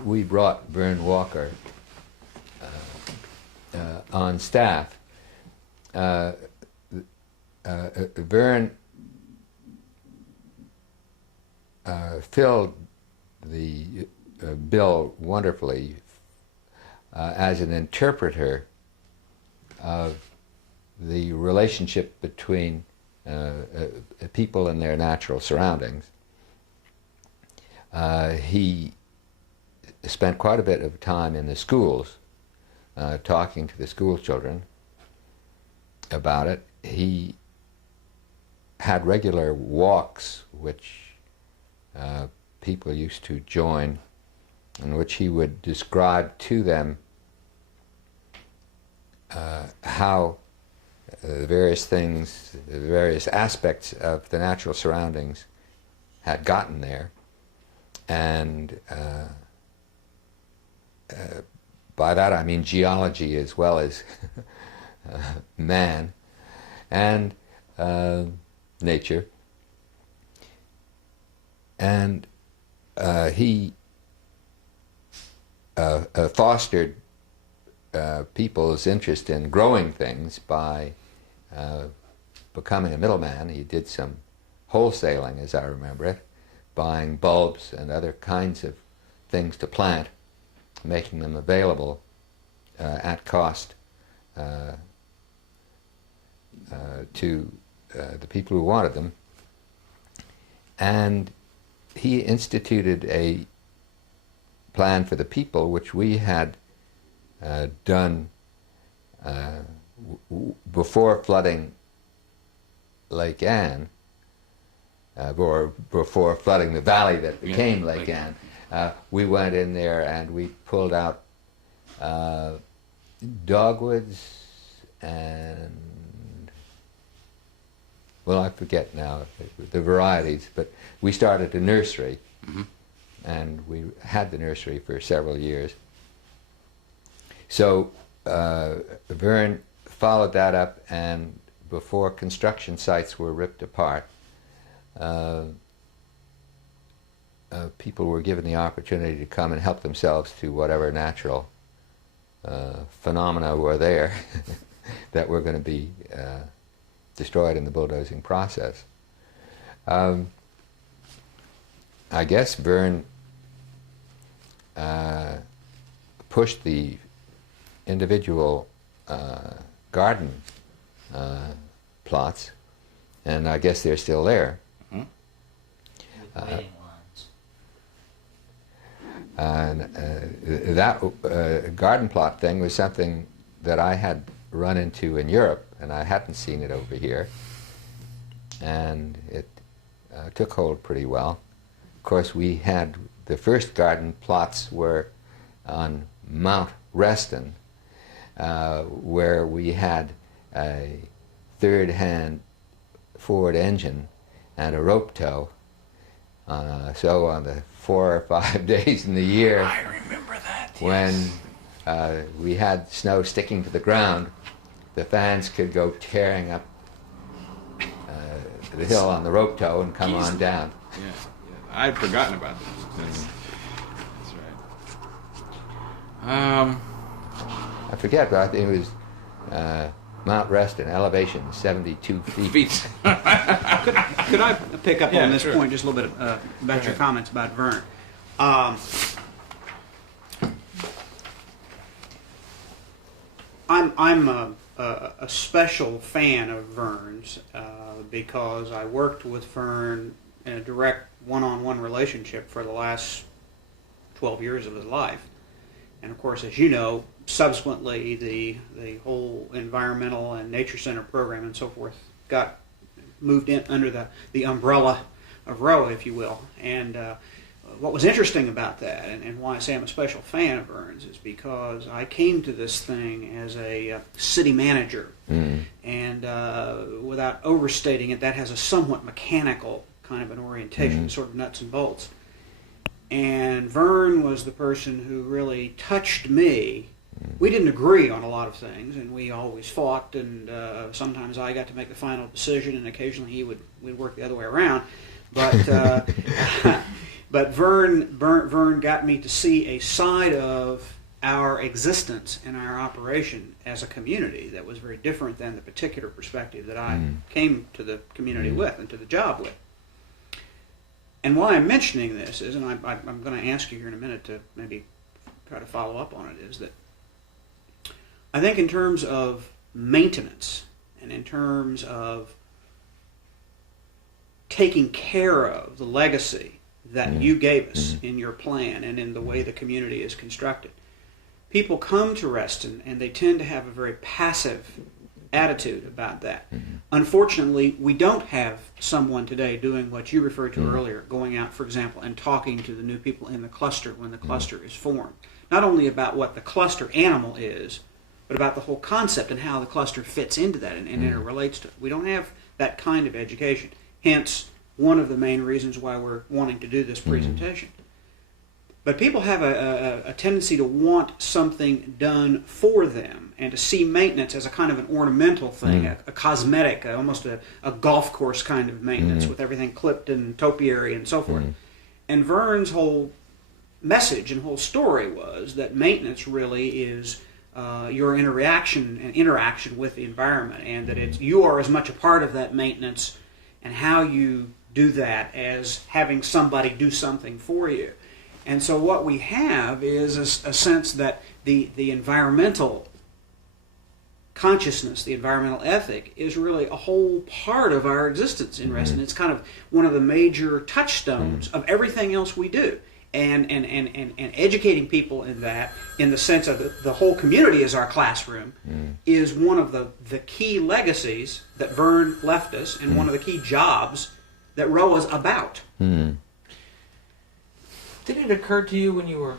we brought Vern Walker on staff. Vern filled the bill wonderfully as an interpreter of the relationship between people and their natural surroundings. He spent quite a bit of time in the schools talking to the school children about it. He had regular walks which people used to join, in which he would describe to them how the various things, the various aspects of the natural surroundings had gotten there, and by that I mean geology as well as man and nature. And he fostered people's interest in growing things by becoming a middleman. He did some wholesaling, as I remember it, buying bulbs and other kinds of things to plant, making them available at cost to the people who wanted them. And he instituted a plan for the people, which we had done before flooding Lake Anne, or before flooding the valley that became Lake Anne. We went in there and we pulled out dogwoods and, well, I forget now the varieties, but we started a nursery, and we had the nursery for several years. So Vern followed that up, and before construction sites were ripped apart, people were given the opportunity to come and help themselves to whatever natural phenomena were there that were going to be destroyed in the bulldozing process. I guess Vern pushed the individual garden plots, and I guess they're still there. Waiting lines. And that garden plot thing was something that I had run into in Europe, and I hadn't seen it over here. And it took hold pretty well. Of course, we had the first garden plots were on Mount Reston, where we had a third-hand Ford engine and a rope tow. So on the 4 or 5 days in the year, I remember that. when we had snow sticking to the ground, the fans could go tearing up the hill on the rope tow and come on down. Yeah, I'd forgotten about that. That's right. I forget, but I think it was Mount Reston, elevation 72 feet. Could I pick up on this sure. point just a little bit about your comments about Vern? I'm a special fan of Vern's because I worked with Vern in a direct one-on-one relationship for the last 12 years of his life. And of course, as you know, subsequently the whole environmental and nature center program and so forth got moved in under the umbrella of ROA, if you will. And what was interesting about that, and why I say I'm a special fan of Vern's, is because I came to this thing as a city manager. And without overstating it, that has a somewhat mechanical kind of an orientation, sort of nuts and bolts. And Vern was the person who really touched me. We didn't agree on a lot of things, and we always fought, and sometimes I got to make the final decision, and occasionally we'd work the other way around. But but Vern got me to see a side of our existence and our operation as a community that was very different than the particular perspective that I came to the community with and to the job with. And why I'm mentioning this is, and I'm going to ask you here in a minute to maybe try to follow up on it, is that I think in terms of maintenance and in terms of taking care of the legacy that you gave us in your plan and in the way the community is constructed, people come to Reston and they tend to have a very passive attitude about that. Unfortunately, we don't have someone today doing what you referred to earlier, going out, for example, and talking to the new people in the cluster when the cluster is formed. Not only about what the cluster animal is, but about the whole concept and how the cluster fits into that and interrelates to it. We don't have that kind of education. Hence, one of the main reasons why we're wanting to do this presentation. But people have a tendency to want something done for them and to see maintenance as a kind of an ornamental thing, a cosmetic, almost a golf course kind of maintenance with everything clipped and topiary and so forth. And Vern's whole message and whole story was that maintenance really is your interaction with the environment, and that you are as much a part of that maintenance and how you do that as having somebody do something for you. And so what we have is a sense that the environmental consciousness, the environmental ethic, is really a whole part of our existence in Reston. It's kind of one of the major touchstones of everything else we do. And educating people in that, in the sense of the whole community as our classroom, is one of the key legacies that Vern left us, and one of the key jobs that ROA's about. Did it occur to you when you were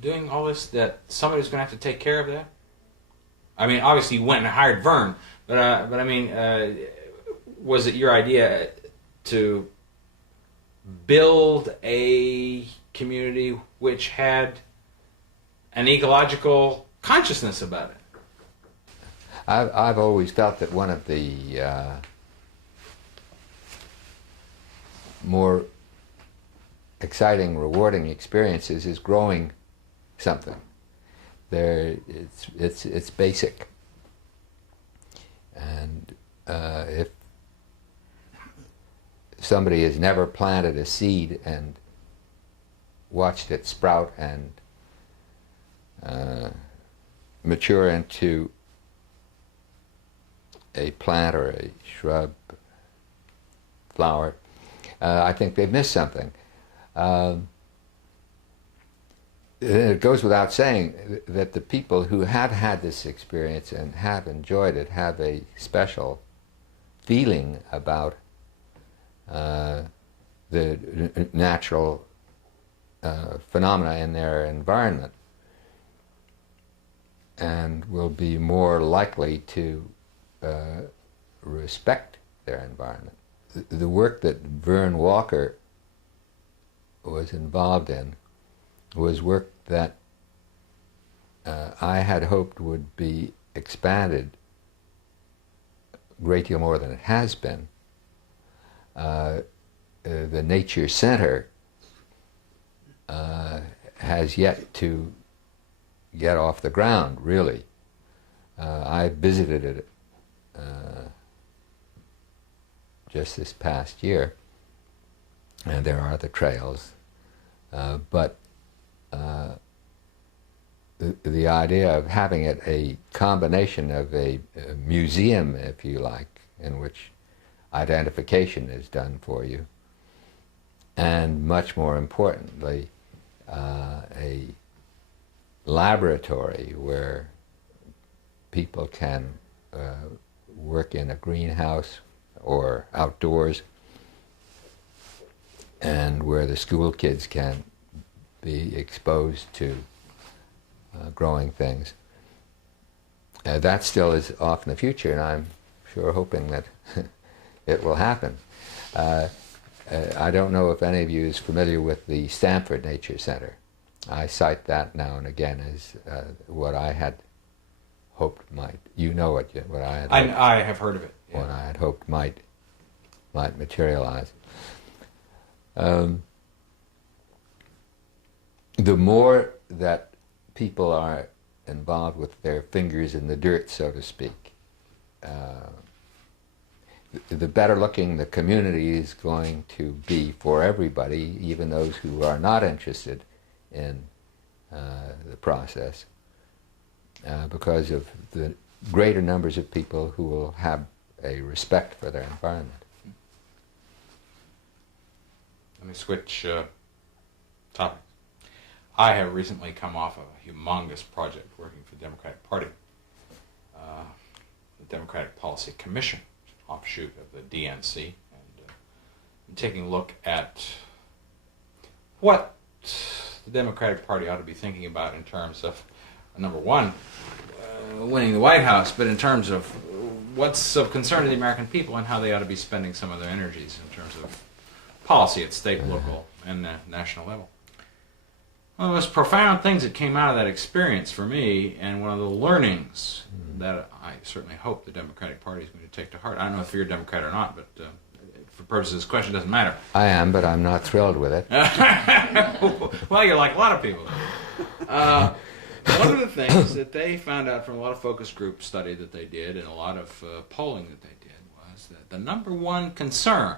doing all this that somebody was going to have to take care of that? I mean, obviously you went and hired Vern, but I mean, was it your idea to build a community which had an ecological consciousness about it? I've always felt that one of the more exciting, rewarding experiences is growing something. It's basic, and if somebody has never planted a seed and watched it sprout and mature into a plant or a shrub, flower, I think they've missed something. It goes without saying that the people who have had this experience and have enjoyed it have a special feeling about the natural phenomena in their environment, and will be more likely to respect their environment. The work that Vern Walker was involved in was work that I had hoped would be expanded a great deal more than it has been. The Nature Center has yet to get off the ground, really. I visited it just this past year, and there are the trails, but the idea of having it a combination of a museum, if you like, in which identification is done for you, and much more importantly, a laboratory where people can work in a greenhouse or outdoors, and where the school kids can be exposed to growing things. That still is off in the future, and I'm sure hoping that it will happen. I don't know if any of you is familiar with the Stanford Nature Center. I cite that now and again as what I had hoped might, you know it, what I had hoped, I have heard of it. Yeah. what I had hoped might materialize. The more that people are involved with their fingers in the dirt, so to speak, the better looking the community is going to be for everybody, even those who are not interested in the process, because of the greater numbers of people who will have a respect for their environment. Let me switch topics. I have recently come off of a humongous project working for the Democratic Party, the Democratic Policy Commission, offshoot of the DNC, and taking a look at what the Democratic Party ought to be thinking about in terms of, number one, winning the White House, but in terms of what's of concern to the American people and how they ought to be spending some of their energies in terms of policy at state, local, and national level. One of the most profound things that came out of that experience for me, and one of the learnings that I certainly hope the Democratic Party is going to take to heart. I don't know if you're a Democrat or not, but for purposes of this question, it doesn't matter. I am, but I'm not thrilled with it. Well, you're like a lot of people. One of the things that they found out from a lot of focus group study that they did and a lot of polling that they did was that the number one concern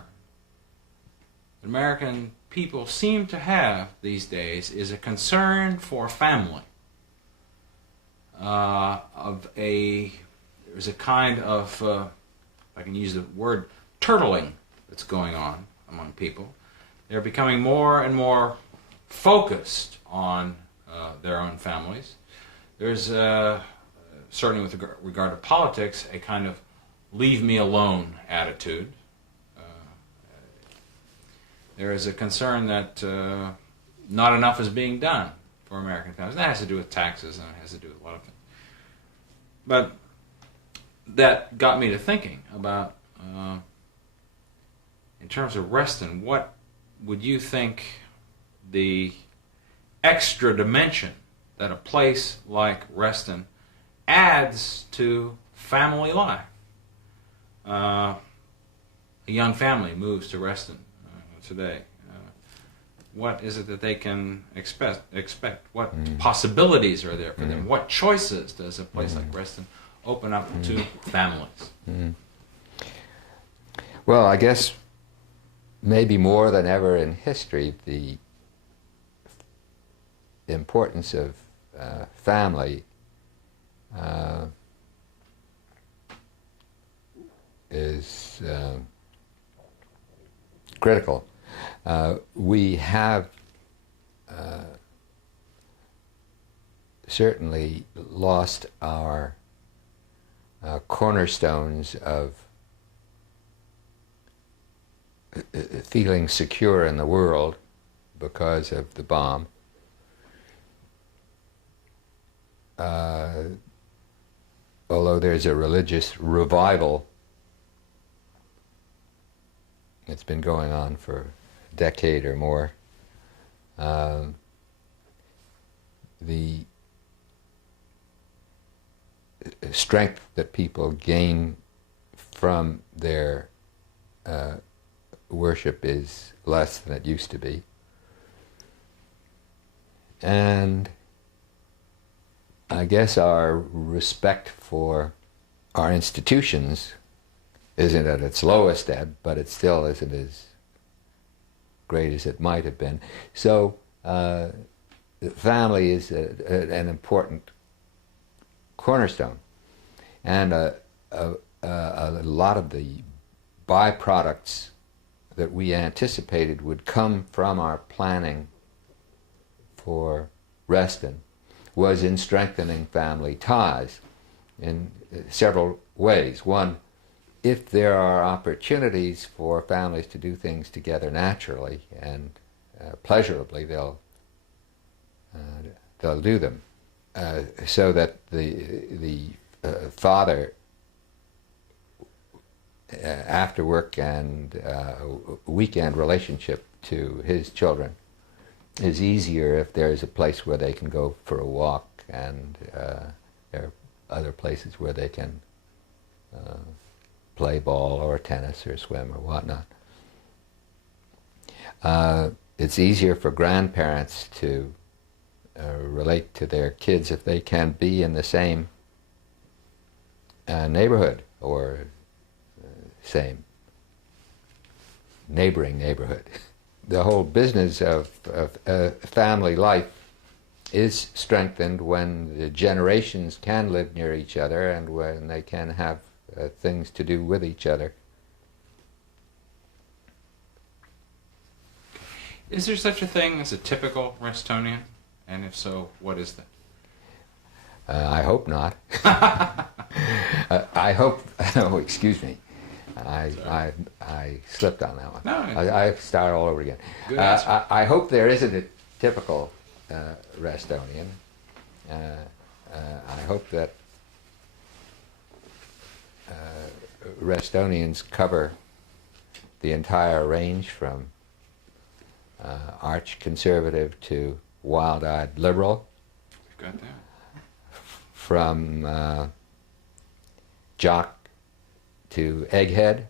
that American people seem to have these days is a concern for family. There's a kind of, if I can use the word, turtling that's going on among people. They're becoming more and more focused on their own families. There's, certainly with regard to politics, a kind of leave me alone attitude. There is a concern that not enough is being done for American families. That has to do with taxes, and it has to do with a lot of things. But that got me to thinking about, in terms of Reston, what would you think the extra dimension that a place like Reston adds to family life? A young family moves to Reston today. What is it that they can expect? What possibilities are there for them? What choices does a place like Reston open up to families? Well, I guess maybe more than ever in history, the importance of family is critical. We have certainly lost our cornerstones of feeling secure in the world because of the bomb. Although there's a religious revival, it's been going on for a decade or more. The strength that people gain from their worship is less than it used to be. And I guess our respect for our institutions isn't at its lowest ebb, but it still isn't as great as it might have been. So family is an important cornerstone, and a lot of the byproducts that we anticipated would come from our planning for Reston was in strengthening family ties in several ways. One, if there are opportunities for families to do things together naturally and pleasurably, they'll do them, so that the father, after work and weekend relationship to his children is easier if there's a place where they can go for a walk, and there are other places where they can play ball or tennis or swim or whatnot. It's easier for grandparents to relate to their kids if they can be in the same neighborhood or same neighboring neighborhood. The whole business of family life is strengthened when the generations can live near each other and when they can have things to do with each other. Is there such a thing as a typical Restonian? And if so, what is that? I hope not. I hope. Oh, excuse me. I slipped on that one. No, I start all over again. Good answer. I hope there isn't a typical Restonian. I hope that Restonians cover the entire range from arch conservative to wild-eyed liberal. We've got that. From jock to egghead,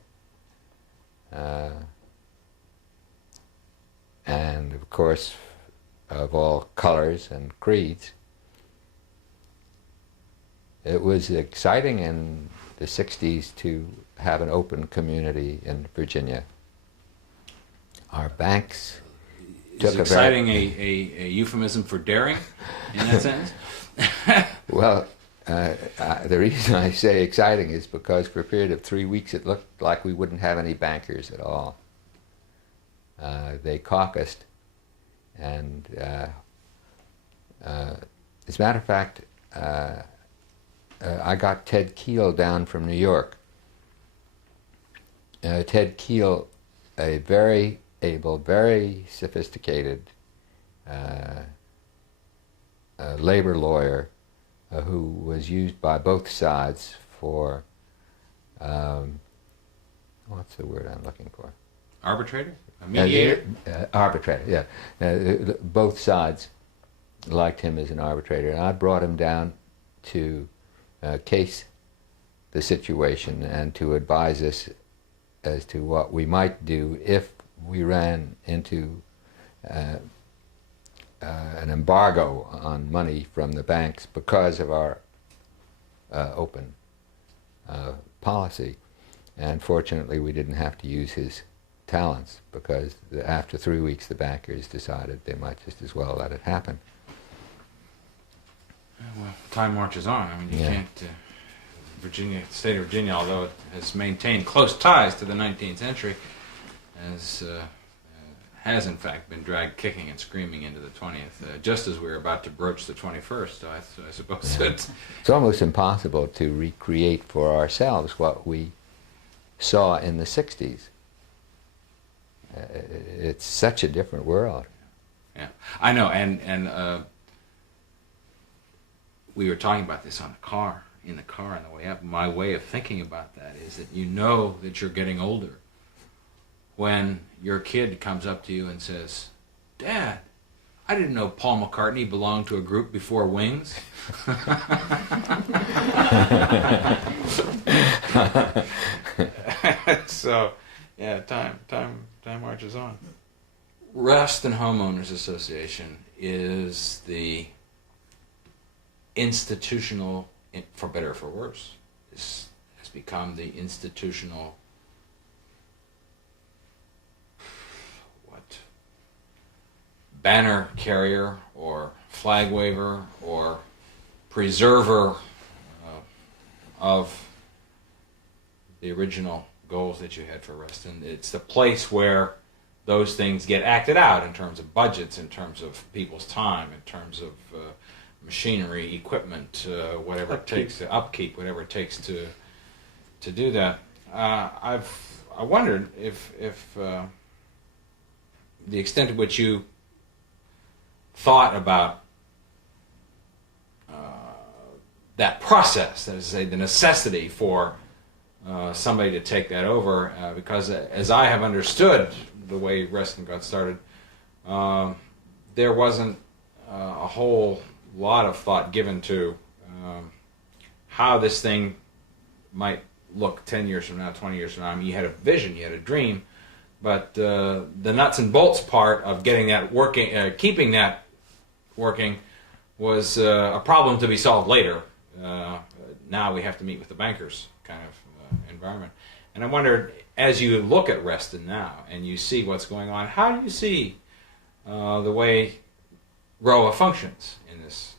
and of course of all colors and creeds. It was exciting in the 60s to have an open community in Virginia. Our banks Is exciting a euphemism for daring in that sense? Well, the reason I say exciting is because for a period of 3 weeks it looked like we wouldn't have any bankers at all. They caucused, and as a matter of fact, I got Ted Keel down from New York. Ted Keel, a very able, very sophisticated labor lawyer who was used by both sides for, what's the word I'm looking for? Arbitrator? A mediator? Arbitrator, yeah. Both sides liked him as an arbitrator, and I brought him down to case the situation and to advise us as to what we might do if we ran into an embargo on money from the banks because of our open policy. And fortunately we didn't have to use his talents, because after 3 weeks the bankers decided they might just as well let it happen. Well, time marches on. I mean, you can't... Virginia, the state of Virginia, although it has maintained close ties to the 19th century, has in fact been dragged kicking and screaming into the 20th, just as we're about to broach the 21st. So I suppose it's almost impossible to recreate for ourselves what we saw in the 60s. It's such a different world. Yeah, I know, and we were talking about this in the car on the way up. My way of thinking about that is that you know that you're getting older when your kid comes up to you and says, "Dad, I didn't know Paul McCartney belonged to a group before Wings." So, yeah, time marches on. Reston Homeowners Association is the institutional, for better or for worse, has become the institutional banner carrier or flag waver or preserver of the original goals that you had for Reston. It's the place where those things get acted out in terms of budgets, in terms of people's time, in terms of machinery, equipment, whatever it takes to upkeep, whatever it takes to do that. I wondered if the extent to which you thought about that process, that is to say, the necessity for somebody to take that over, because as I have understood the way Reston got started, there wasn't a whole lot of thought given to how this thing might look 10 years from now, 20 years from now. I mean, you had a vision, you had a dream, but the nuts and bolts part of getting that working, keeping that working, was a problem to be solved later. Now we have to meet with the bankers kind of environment. And I wondered, as you look at Reston now and you see what's going on, how do you see the way ROA functions in this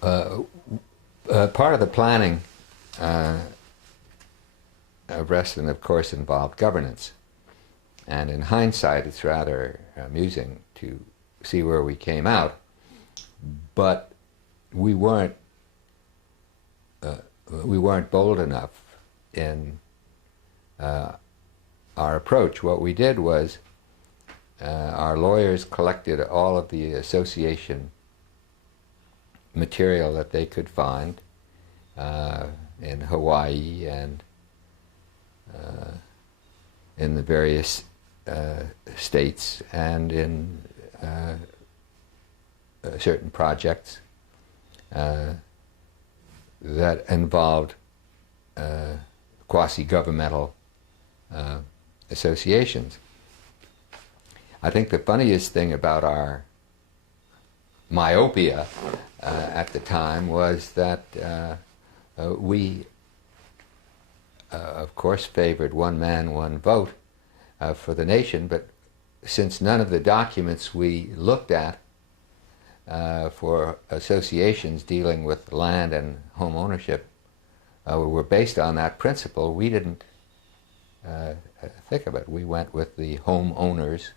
regard? Part of the planning of Reston, of course, involved governance. And in hindsight, it's rather amusing to see where we came out. But we weren't bold enough in our approach. What we did was our lawyers collected all of the association material that they could find in Hawaii and in the various states and in certain projects that involved quasi-governmental associations. I think the funniest thing about our myopia at the time was that we, of course, favored one man, one vote for the nation, but since none of the documents we looked at for associations dealing with land and home ownership were based on that principle, we didn't think of it. We went with the homeowners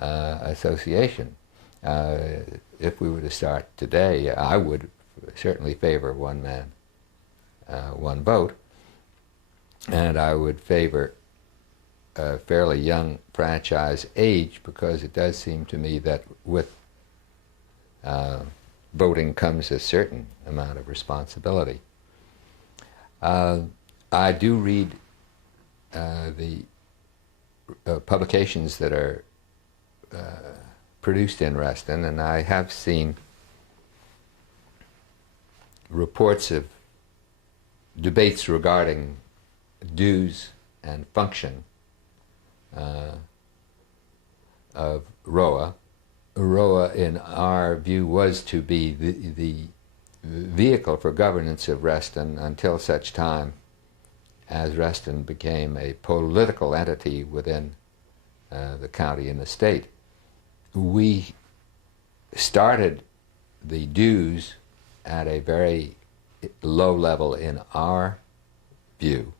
association. If we were to start today, I would certainly favor one man, one vote, and I would favor a fairly young franchise age, because it does seem to me that with voting comes a certain amount of responsibility. I do read the publications that are produced in Reston, and I have seen reports of debates regarding dues and function of ROA. ROA, in our view, was to be the vehicle for governance of Reston until such time as Reston became a political entity within the county and the state. We started the dues at a very low level in our view,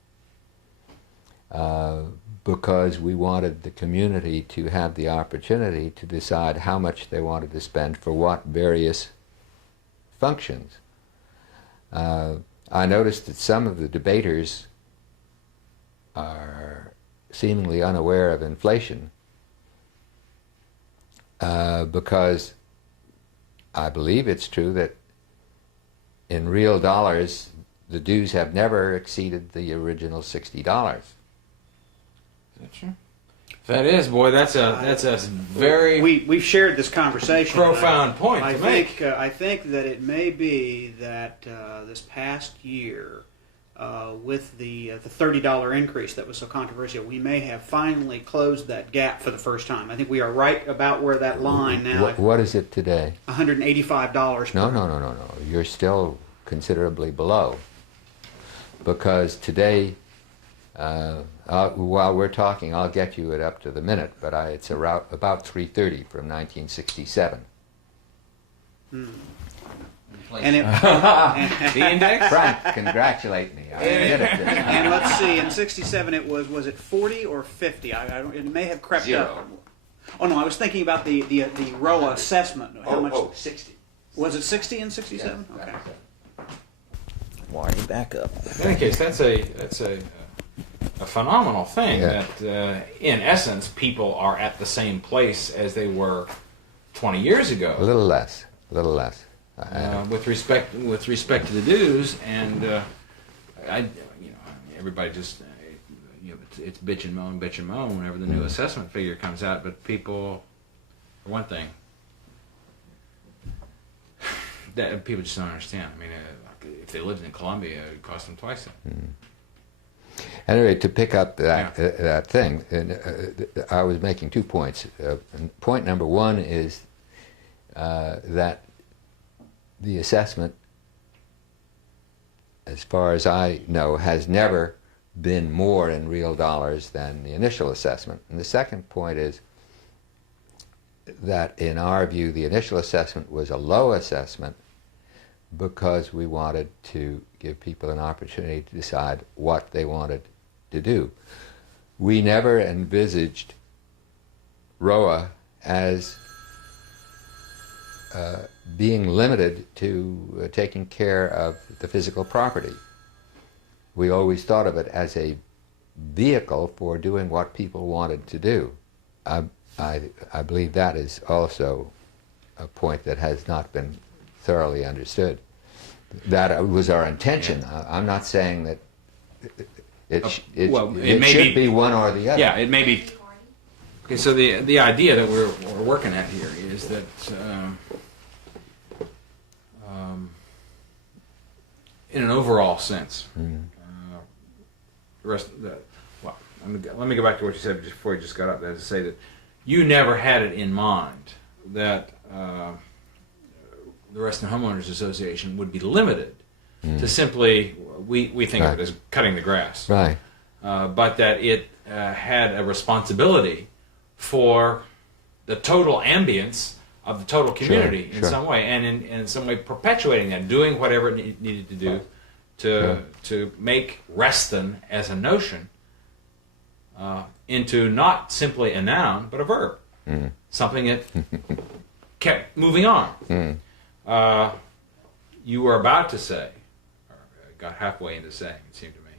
because we wanted the community to have the opportunity to decide how much they wanted to spend for what various functions. I noticed that some of the debaters are seemingly unaware of inflation, because I believe it's true that in real dollars the dues have never exceeded the original $60. Is that true? If that is, boy, that's a very we've shared this conversation. profound point to make. I think that it may be that this past year, with the $30 increase that was so controversial, we may have finally closed that gap for the first time. I think we are right about where that line now. What is it today? $185. No. You're still considerably below, because today While we're talking, I'll get you it up to the minute, but it's about 3:30 from 1967. And it, The index? Frank, congratulate me. I did it this time. and let's see, in '67 it was it 40 or 50? It may have crept Zero. up. Oh no, I was thinking about the ROA assessment. How much 60. was it? 60 in '67? Yeah, Okay. Marty, back up. In any case, that's a phenomenal thing Yeah. that, in essence, people are at the same place as they were 20 years ago. A little less. With respect to the dues, and everybody just it's bitch and moan whenever the new assessment figure comes out. But people, for one thing, that people just don't understand. I mean, if they lived in Columbia, it would cost them twice that. Anyway, to pick up that thing, I was making 2 points. Point number one is that the assessment, as far as I know, has never been more in real dollars than the initial assessment. And the second point is that, in our view, the initial assessment was a low assessment because we wanted to give people an opportunity to decide what they wanted to do. We never envisaged ROA as being limited to taking care of the physical property. We always thought of it as a vehicle for doing what people wanted to do. I believe that is also a point that has not been thoroughly understood. That was our intention. Yeah. I'm not saying that it may should be one or the other. Yeah, it may be. Okay, so the idea that we're working at here is that in an overall sense, let me go back to what you said before you just got up there to say that you never had it in mind that the Reston Homeowners Association would be limited to simply, we think of it as cutting the grass. Right. But that it had a responsibility for the total ambience of the total community in some way, and in some way perpetuating that, doing whatever it needed to do to make Reston as a notion into not simply a noun, but a verb. Something that kept moving on. You were about to say, or got halfway into saying, it seemed to me,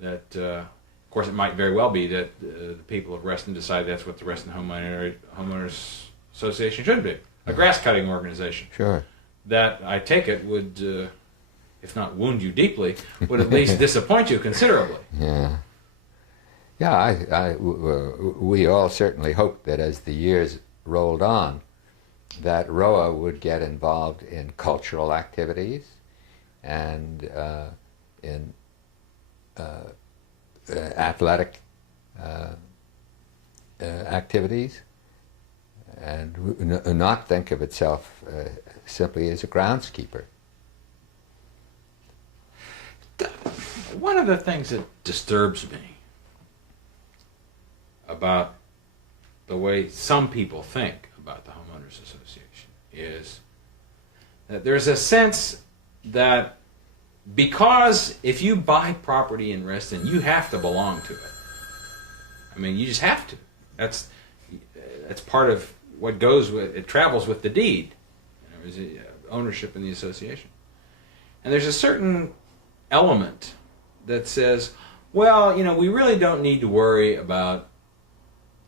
that of course it might very well be that the people of Reston decide that's what the Reston Homeowners Association should be, a grass cutting organization. Sure. That, I take it, would, if not wound you deeply, would at least disappoint you considerably. Yeah. Yeah, we all certainly hoped that as the years rolled on, that ROA would get involved in cultural activities and in athletic activities, and not think of itself simply as a groundskeeper. One of the things that disturbs me about the way some people think about the Homeowners Association is that there's a sense that because if you buy property in Reston, you have to belong to it. I mean, you just have to. That's part of what goes with it. Travels with the deed. There's ownership in the association, and there's a certain element that says, well, we really don't need to worry about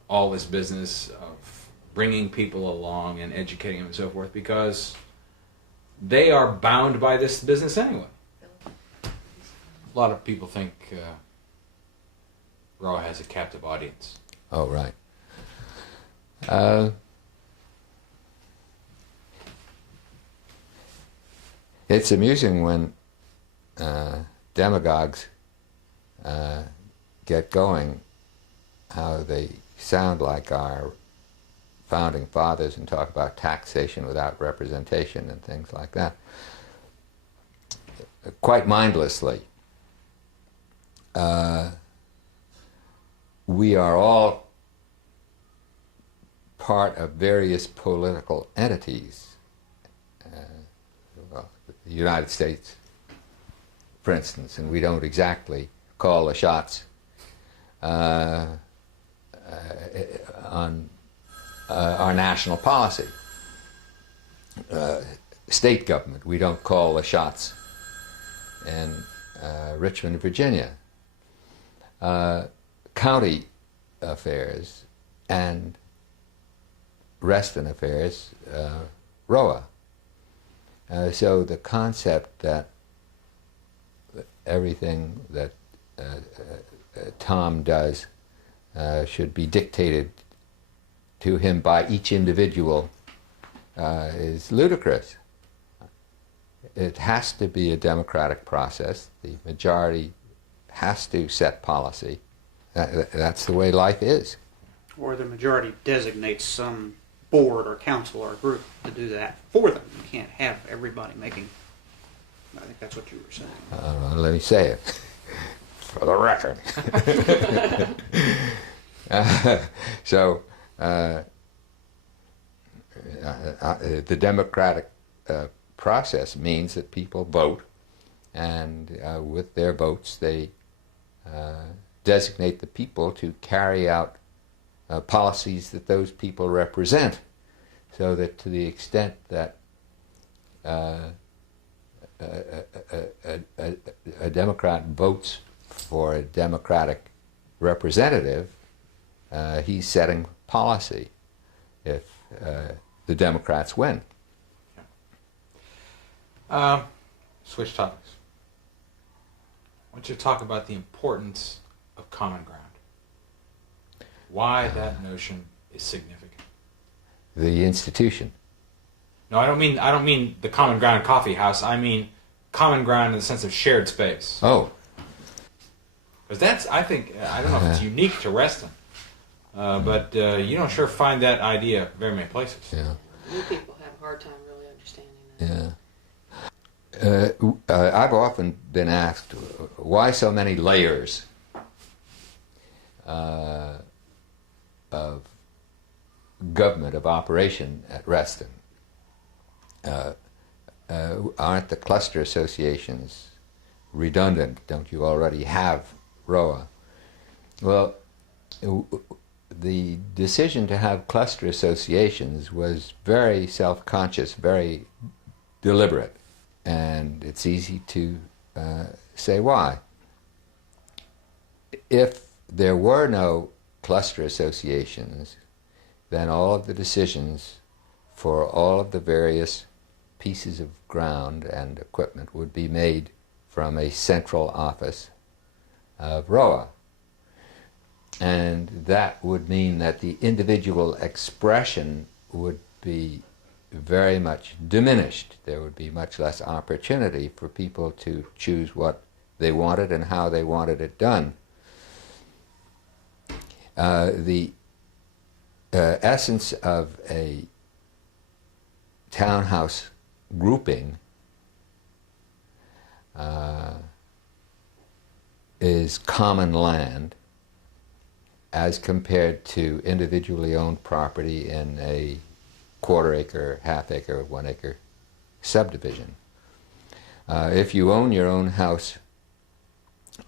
all this business of bringing people along and educating them and so forth, because they are bound by this business anyway. A lot of people think ROA has a captive audience. Oh, right. It's amusing when demagogues get going, how they sound like our founding fathers and talk about taxation without representation and things like that, quite mindlessly. we are all part of various political entities. Well, the United States, for instance, and we don't exactly call the shots on our national policy. State government, we don't call the shots in Richmond, Virginia. County affairs and Reston affairs, ROA. So the concept that everything that Tom does should be dictated to him by each individual is ludicrous. It has to be a democratic process. The majority has to set policy. That's the way life is. Or the majority designates some board or council or group to do that for them. You can't have everybody making... I think that's what you were saying. Let me say it for the record. The democratic process means that people vote, and with their votes they designate the people to carry out policies that those people represent, so that to the extent that a Democrat votes for a Democratic representative, he's setting policy if the Democrats win. Switch topics. I want you to talk about the importance of common ground. Why that notion is significant. The institution. No, I don't mean the common ground coffee house. I mean common ground in the sense of shared space. Oh. Because that's, I think, I don't know if it's unique to Reston, but you don't sure find that idea very many places. Yeah. New people have a hard time really understanding that. Yeah. I've often been asked, why so many layers of government, of operation at Reston? Aren't the cluster associations redundant? Don't you already have ROA? Well, the decision to have cluster associations was very self-conscious, very deliberate, and it's easy to say why. If there were no cluster associations, then all of the decisions for all of the various pieces of ground and equipment would be made from a central office of ROA. And that would mean that the individual expression would be very much diminished. There would be much less opportunity for people to choose what they wanted and how they wanted it done. The essence of a townhouse grouping is common land as compared to individually owned property in a quarter-acre, half-acre, one-acre subdivision. If you own your own house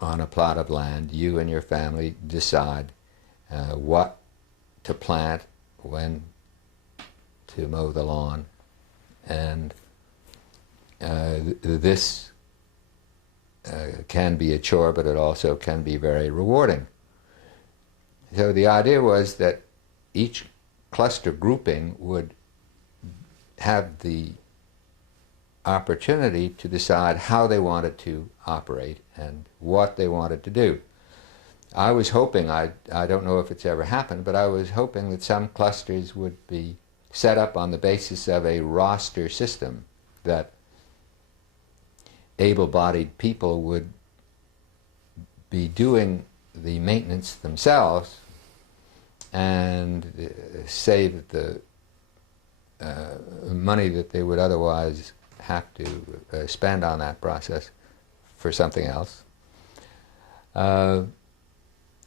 on a plot of land, you and your family decide what to plant, when to mow the lawn, and this can be a chore, but it also can be very rewarding. So the idea was that each cluster grouping would have the opportunity to decide how they wanted to operate and what they wanted to do. I was hoping, I don't know if it's ever happened, but I was hoping that some clusters would be set up on the basis of a roster system, that able-bodied people would be doing the maintenance themselves and save the money that they would otherwise have to spend on that process for something else.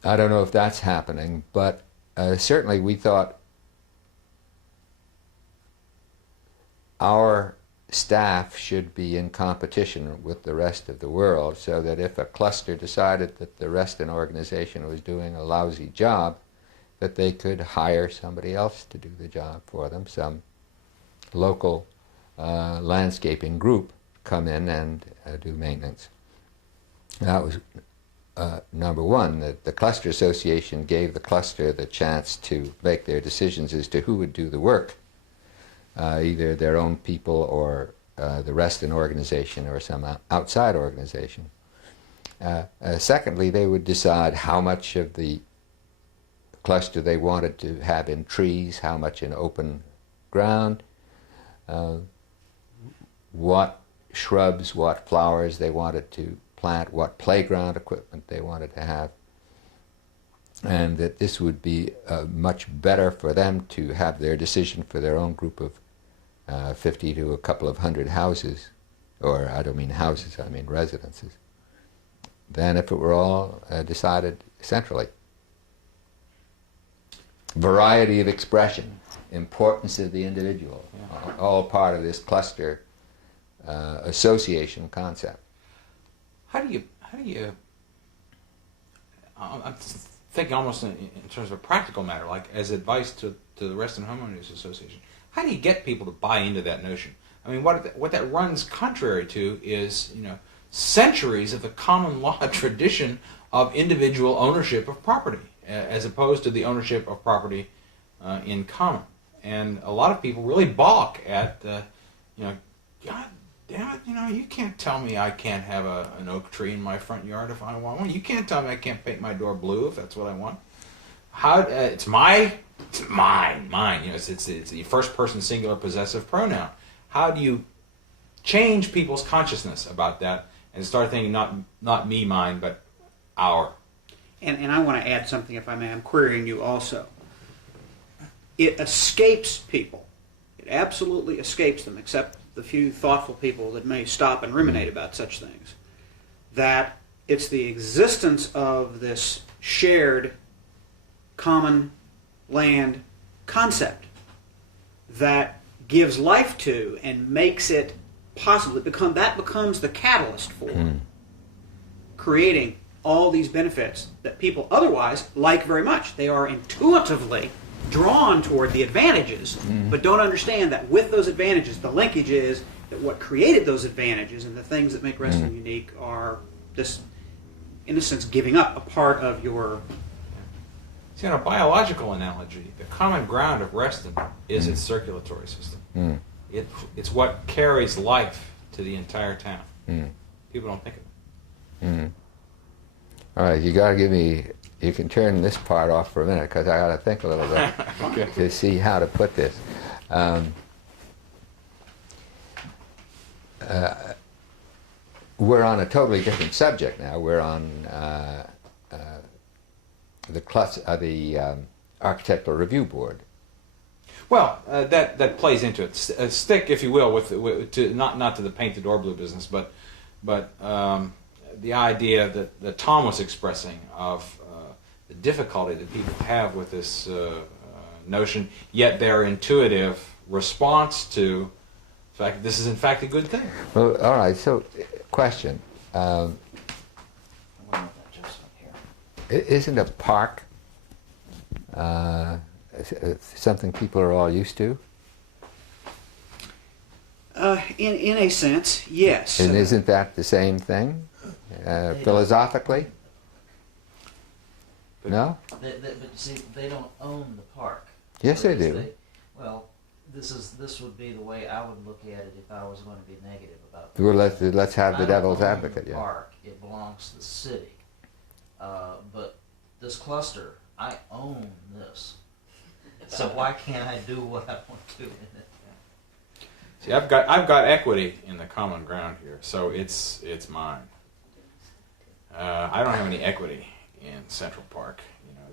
I don't know if that's happening, but certainly we thought our staff should be in competition with the rest of the world, so that if a cluster decided that the Reston organization was doing a lousy job, that they could hire somebody else to do the job for them, some local landscaping group come in and do maintenance. That was number one. The cluster association gave the cluster the chance to make their decisions as to who would do the work, either their own people or the Reston organization or some outside organization. Secondly, they would decide how much of the cluster they wanted to have in trees, how much in open ground, what shrubs, what flowers they wanted to plant, what playground equipment they wanted to have, and that this would be much better for them to have their decision for their own group of 50 to a couple of hundred houses, or I don't mean houses, I mean residences, than if it were all decided centrally. Variety of expression, importance of the individual, all part of this cluster association concept. How do you? I'm thinking almost in terms of a practical matter, like as advice to the Reston Homeowners Association. How do you get people to buy into that notion? I mean, what that runs contrary to is, centuries of the common law tradition of individual ownership of property, as opposed to the ownership of property in common. And a lot of people really balk at, God damn it, you can't tell me I can't have an oak tree in my front yard if I want one. You can't tell me I can't paint my door blue if that's what I want. It's mine. It's the first person singular possessive pronoun. How do you change people's consciousness about that and start thinking not me, mine, but our? And I want to add something, if I may. I'm querying you also. It escapes people. It absolutely escapes them, except the few thoughtful people that may stop and ruminate about such things, that it's the existence of this shared common land concept that gives life to and makes it possible. That becomes the catalyst for creating all these benefits that people otherwise like very much. They are intuitively drawn toward the advantages, but don't understand that with those advantages, the linkage is that what created those advantages and the things that make Reston unique are this, in a sense, giving up a part of your... See, in a biological analogy, the common ground of Reston is its circulatory system. It's what carries life to the entire town. People don't think of it. All right, you got to give me... You can turn this part off for a minute, because I got to think a little bit Okay. to see how to put this. We're on a totally different subject now. We're on the Architectural Review Board. Well, that plays into it. Stick, if you will, not to the paint the door blue business, but the idea that Tom was expressing of the difficulty that people have with this notion, yet their intuitive response to the fact that this is in fact a good thing. Well, all right. So, question: I wonder if that adjustment here. isn't a park something people are all used to? In a sense, yes. And isn't that the same thing, philosophically? No? But see, they don't own the park. Yes, they do. Well, this would be the way I would look at it if I was going to be negative about Well, let's have the devil's I don't own advocate. the Yeah. park. It belongs to the city. But this cluster, I own this. So why can't I do what I want to in it? See, I've got equity in the common ground here, so it's mine. I don't have any equity in Central Park.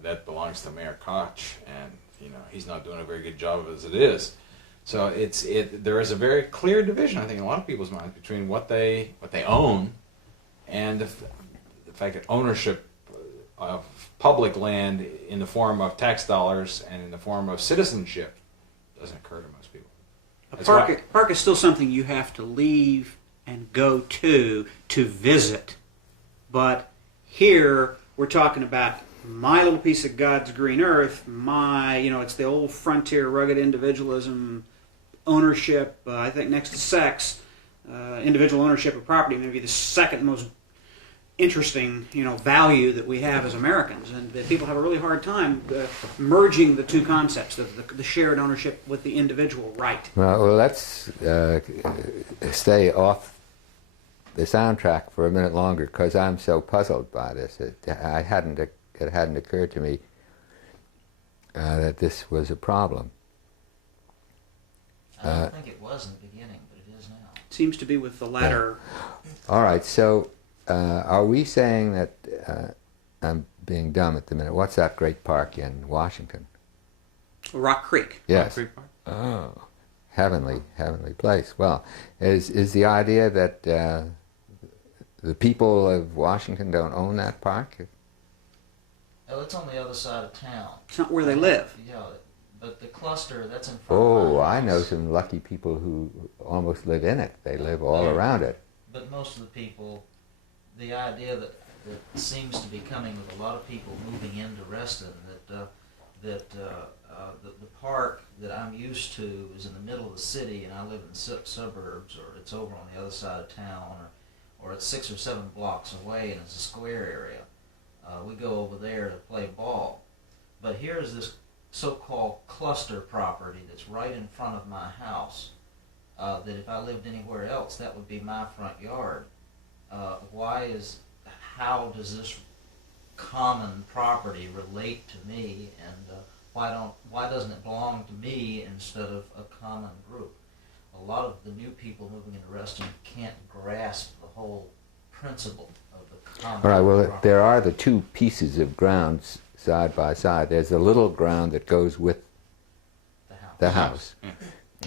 That belongs to Mayor Koch, and he's not doing a very good job as it is. So there is a very clear division, I think, in a lot of people's minds between what they own and the fact that ownership public land in the form of tax dollars and in the form of citizenship doesn't occur to most people. A park is still something you have to leave and go to visit. But here we're talking about my little piece of God's green earth, it's the old frontier rugged individualism, ownership, I think next to sex, individual ownership of property may be the second most interesting, value that we have as Americans, and that people have a really hard time merging the two concepts, the shared ownership with the individual right. Well, let's stay off the soundtrack for a minute longer, because I'm so puzzled by this. It hadn't occurred to me that this was a problem. I don't think it was in the beginning, but it is now. It seems to be with the latter. Yeah. All right, so are we saying that, I'm being dumb at the minute, what's that great park in Washington? Rock Creek. Yes. Rock Creek Park? Oh, heavenly place. Well, is the idea that the people of Washington don't own that park? Oh, it's on the other side of town. It's not where they live. Yeah, but the cluster, that's in front of Oh, my I know house. some lucky people who almost live in it. They live all around it. But most of the people, the idea that seems to be coming with a lot of people moving into Reston, that the park that I'm used to is in the middle of the city, and I live in the suburbs, or it's over on the other side of town, or it's 6 or 7 blocks away, and it's a square area. We go over there to play ball. But here's this so-called cluster property that's right in front of my house, that if I lived anywhere else, that would be my front yard. How does this common property relate to me, and why doesn't it belong to me instead of a common group? A lot of the new people moving into Reston can't grasp the whole principle of the common All right, well, property. there are the two pieces of ground side by side. There's a little ground that goes with the house. Yeah.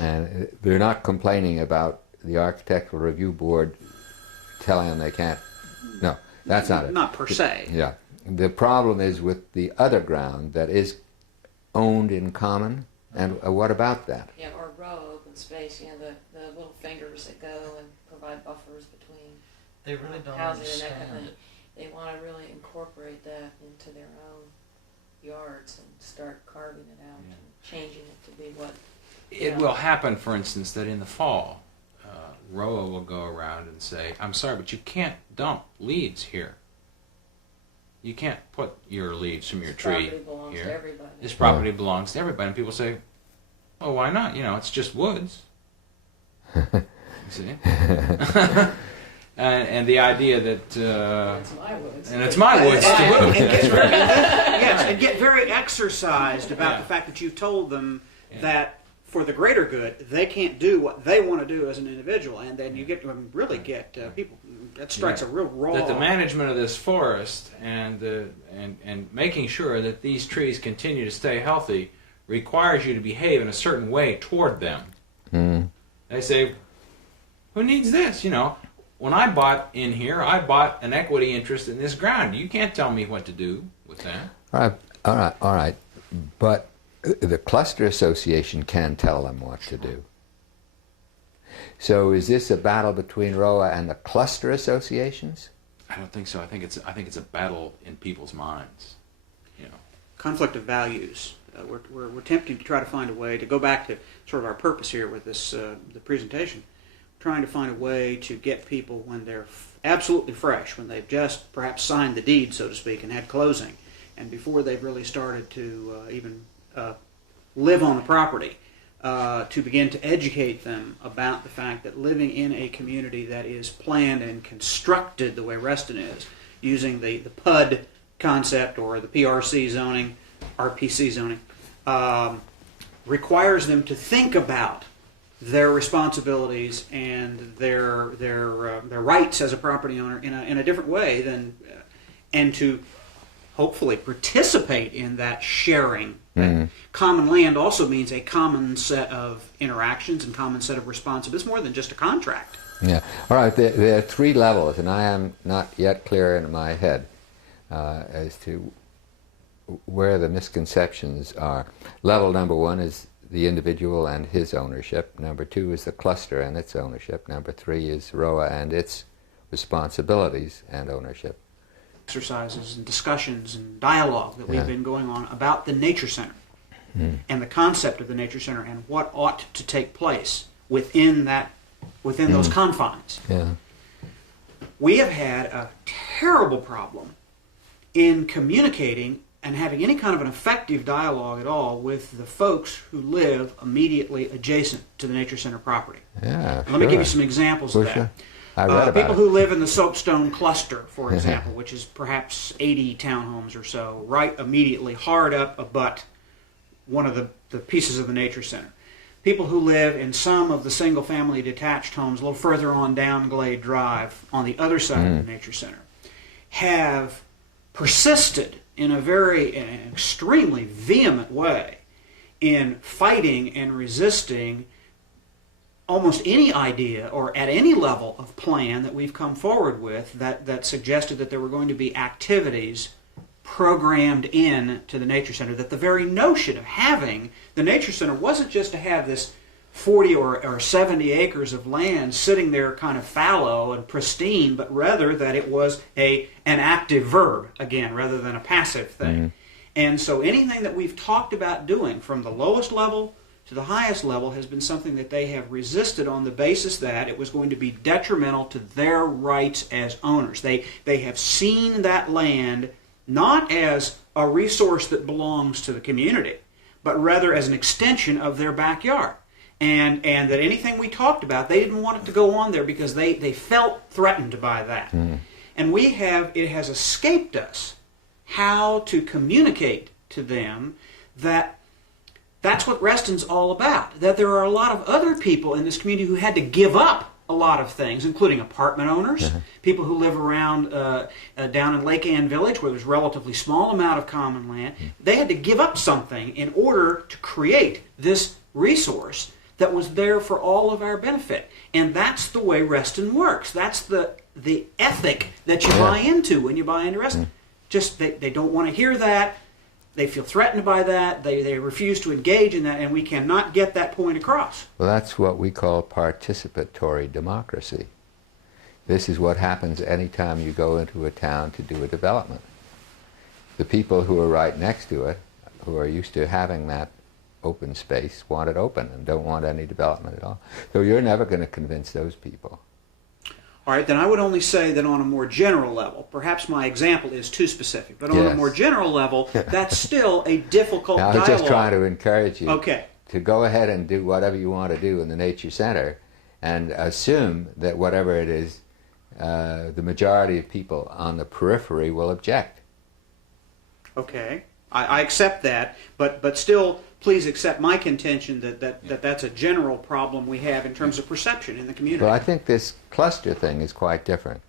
And they're not complaining about the Architectural Review Board telling them they can't. No, that's not it. Not per se. Yeah. The problem is with the other ground that is owned in common. And what about that? Yeah, or row open space, the little fingers that go and provide buffers between They really don't housing and that kind understand of it. thing. They want to really incorporate that into their own yards and start carving it out and changing it to be what. It will happen, for instance, that in the fall, ROA will go around and say, I'm sorry, but you can't dump leaves here. You can't put your leaves from your tree Property belongs here. to everybody. This property belongs to everybody. And people say, well, why not? It's just woods. You see? and the idea that... It's my woods. and it's my woods to boot. Yes, and get very exercised about Yeah. the fact that you've told them that for the greater good, they can't do what they want to do as an individual, and then you really get people. That strikes a real raw. That the management of this forest and making sure that these trees continue to stay healthy requires you to behave in a certain way toward them. Mm. They say, who needs this? When I bought in here, I bought an equity interest in this ground. You can't tell me what to do with that. All right. But the cluster association can tell them what to do. So is this a battle between ROA and the cluster associations? I don't think so. I think it's a battle in people's minds. Conflict of values. We're attempting to try to find a way to go back to sort of our purpose here with this the presentation. Trying to find a way to get people when they're absolutely fresh, when they've just perhaps signed the deed, so to speak, and had closing, and before they've really started to even live on the property, to begin to educate them about the fact that living in a community that is planned and constructed the way Reston is, using the PUD concept or the PRC zoning, RPC zoning, requires them to think about their responsibilities and their rights as a property owner in a different way than, and to hopefully participate in that sharing. Mm-hmm. Common land also means a common set of interactions and common set of responsibilities. It's more than just a contract. Yeah. All right. There are 3 levels, and I am not yet clear in my head. as to where the misconceptions are. Level number one is the individual and his ownership. Number two is the cluster and its ownership. Number three is ROA and its responsibilities and ownership. Exercises and discussions and dialogue that we've been going on about the Nature Center and the concept of the Nature Center and what ought to take place within those confines. Yeah. We have had a terrible problem in communicating and having any kind of an effective dialogue at all with the folks who live immediately adjacent to the Nature Center property. Yeah, Let me give you some examples of that. Sure. I read about people it. who live in the Soapstone cluster, for example, which is perhaps 80 townhomes or so, right immediately, hard up abut one of the pieces of the Nature Center. People who live in some of the single-family detached homes a little further on down Glade Drive on the other side of the Nature Center have persisted in an extremely vehement way in fighting and resisting almost any idea or at any level of plan that we've come forward with that suggested that there were going to be activities programmed in to the Nature Center, that the very notion of having the Nature Center wasn't just to have this 40 or 70 acres of land sitting there kind of fallow and pristine, but rather that it was an active verb, again, rather than a passive thing. And so anything that we've talked about doing from the lowest level to the highest level has been something that they have resisted on the basis that it was going to be detrimental to their rights as owners. They have seen that land not as a resource that belongs to the community, but rather as an extension of their backyard. And that anything we talked about, they didn't want it to go on there because they felt threatened by that. And it has escaped us how to communicate to them that that's what Reston's all about, that there are a lot of other people in this community who had to give up a lot of things, including apartment owners, people who live around down in Lake Ann Village where there's a relatively small amount of common land. They had to give up something in order to create this resource that was there for all of our benefit. And that's the way Reston works. That's the ethic that you buy into when you buy into Reston. Just they don't want to hear that. They feel threatened by that. They refuse to engage in that, and we cannot get that point across. Well, that's what we call participatory democracy. This is what happens anytime you go into a town to do a development. The people who are right next to it, who are used to having that open space, want it open and don't want any development at all. So you're never going to convince those people. All right, then I would only say that on a more general level, perhaps my example is too specific, but on a more general level, that's still a difficult Now, I was dialogue. just trying to encourage you Okay. to go ahead and do whatever you want to do in the Nature Center and assume that whatever it is, the majority of people on the periphery will object. Okay, I accept that, but still, please accept my contention that that's a general problem we have in terms of perception in the community. Well, I think this cluster thing is quite different.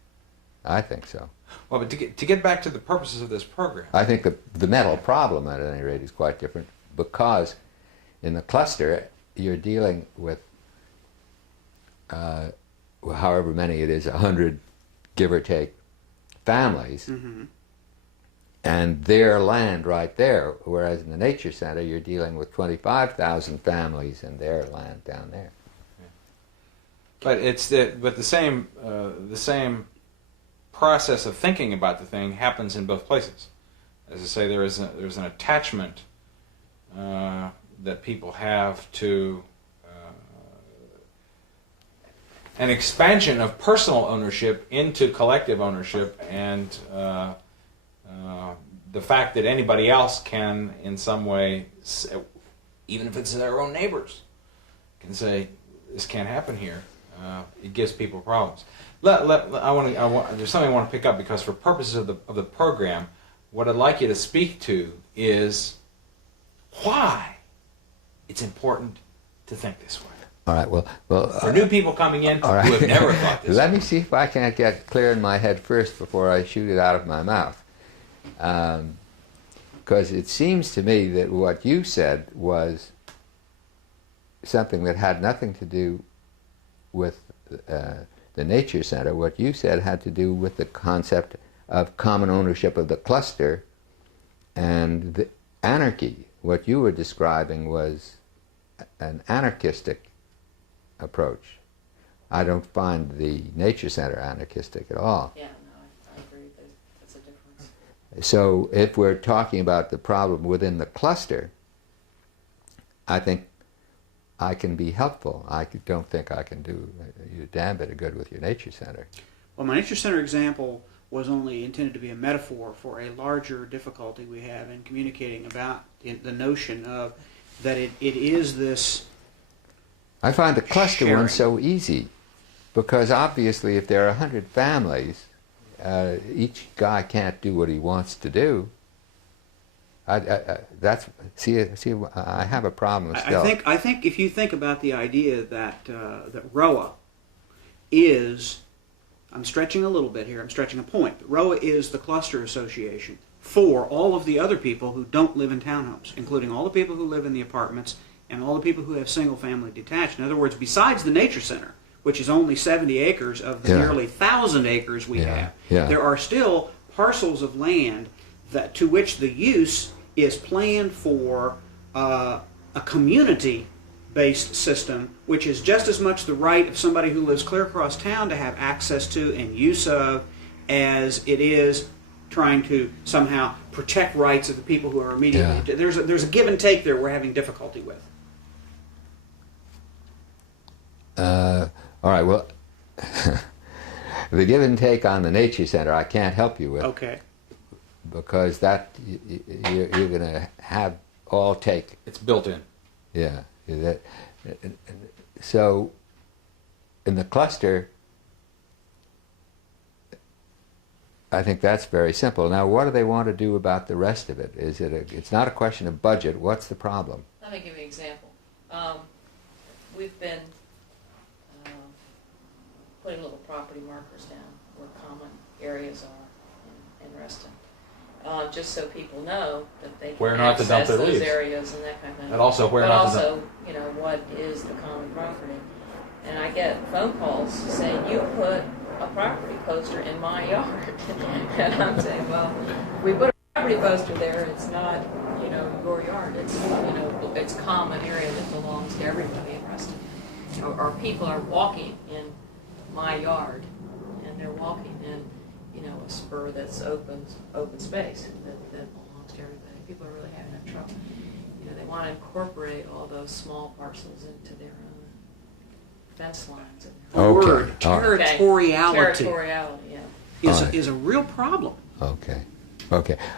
I think so. Well, but to get back to the purposes of this program, I think the mental problem, at any rate, is quite different because in the cluster, you're dealing with however many it is, 100, give or take, families, and their land right there, whereas in the Nature Center, you're dealing with 25,000 families and their land down there. but it's the same process of thinking about the thing happens in both places. As I say, there's an attachment that people have to an expansion of personal ownership into collective ownership, and the fact that anybody else can, in some way, even if it's their own neighbors, can say, this can't happen here. It gives people problems. There's something I want to pick up, because for purposes of the program, what I'd like you to speak to is why it's important to think this way. All right, well For new people coming in all right. who have never thought this Let way. me see if I can't get clear in my head first before I shoot it out of my mouth. Because it seems to me that what you said was something that had nothing to do with the Nature Center. What you said had to do with the concept of common ownership of the cluster and the anarchy. What you were describing was an anarchistic approach. I don't find the nature center anarchistic at all. Yeah, no, I agree. That's a difference. So if we're talking about the problem within the cluster, I think I can be helpful. I don't think I can do you a damn bit of good with your nature center. Well, my nature center example was only intended to be a metaphor for a larger difficulty we have in communicating about the notion of that it is this. I find the cluster sharing. one so easy because obviously if there are 100 families, each guy can't do what he wants to do. That's see. I have a problem still. I think if you think about the idea that that ROA is, I'm stretching a little bit here. I'm stretching a point. But ROA is the cluster association for all of the other people who don't live in townhomes, including all the people who live in the apartments and all the people who have single-family detached. In other words, besides the nature center, which is only 70 acres of the nearly 1,000 acres we have, there are still parcels of land that to which the use is planned for a community-based system, which is just as much the right of somebody who lives clear across town to have access to and use of as it is trying to somehow protect rights of the people who are immediately. There's a give and take there we're having difficulty with. All right, well, the give and take on the nature center I can't help you with. Okay. Because that you're going to have all take. It's built in. Yeah. So in the cluster, I think that's very simple. Now, what do they want to do about the rest of it? It's not a question of budget. What's the problem? Let me give you an example. We've been putting little property markers down where common areas are in Reston. Just so people know that they can Where not to dump access their those leaves. areas and that kind of thing. And also where but not also, to dump. you know, what is the common property? And I get phone calls saying, you put a property poster in my yard. And I'm saying, well, we put a property poster there. It's not, you know, your yard. It's, you know, it's common area that belongs to everybody in Reston. Or people are walking in my yard, and they're walking in, you know, a spur that's open space that belongs to everybody. People are really having that trouble. You know, they want to incorporate all those small parcels into their own fence lines. And Word, territoriality, yeah. is a real problem. Okay.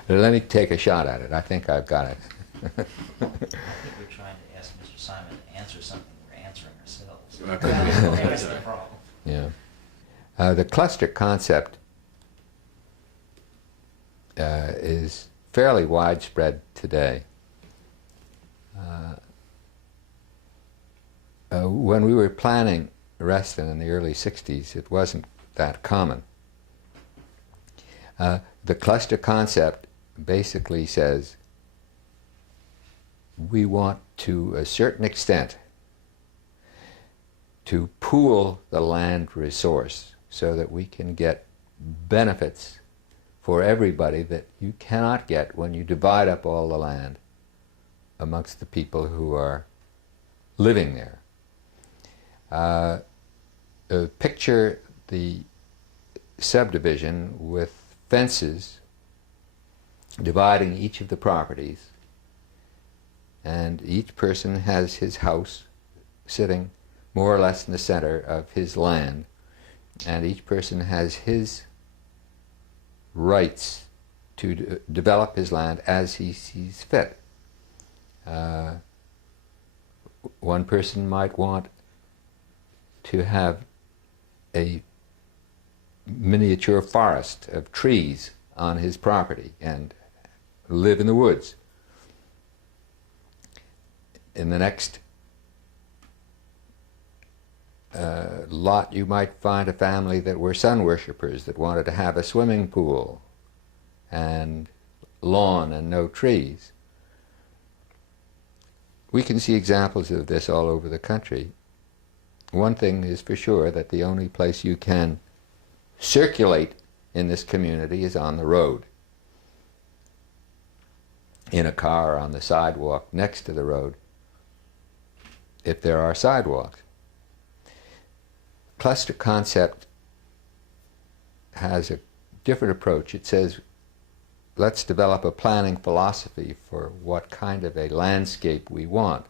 Let me take a shot at it. I think I've got it. I think we're trying to ask Mr. Simon to answer something we're answering ourselves. That's the problem. Yeah. The cluster concept is fairly widespread today. When we were planning Reston in the early 60s, it wasn't that common. The cluster concept basically says we want to a certain extent to pool the land resource so that we can get benefits for everybody that you cannot get when you divide up all the land amongst the people who are living there. Picture the subdivision with fences dividing each of the properties, and each person has his house sitting more or less in the center of his land, and each person has his rights to develop his land as he sees fit. One person might want to have a miniature forest of trees on his property and live in the woods. In the next lot, you might find a family that were sun worshippers that wanted to have a swimming pool and lawn and no trees. We can see examples of this all over the country. One thing is for sure, that the only place you can circulate in this community is on the road, in a car on the sidewalk next to the road, if there are sidewalks. Cluster concept has a different approach. It says, let's develop a planning philosophy for what kind of a landscape we want,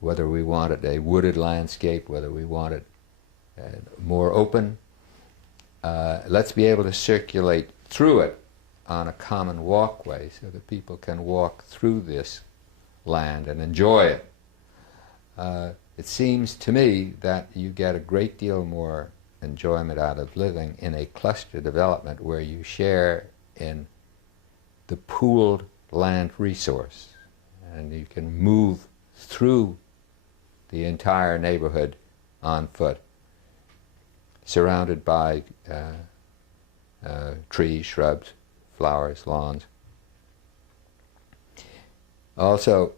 whether we want it a wooded landscape, whether we want it more open. Let's be able to circulate through it on a common walkway so that people can walk through this land and enjoy it. It seems to me that you get a great deal more enjoyment out of living in a cluster development where you share in the pooled land resource, and you can move through the entire neighborhood on foot, surrounded by trees, shrubs, flowers, lawns. Also,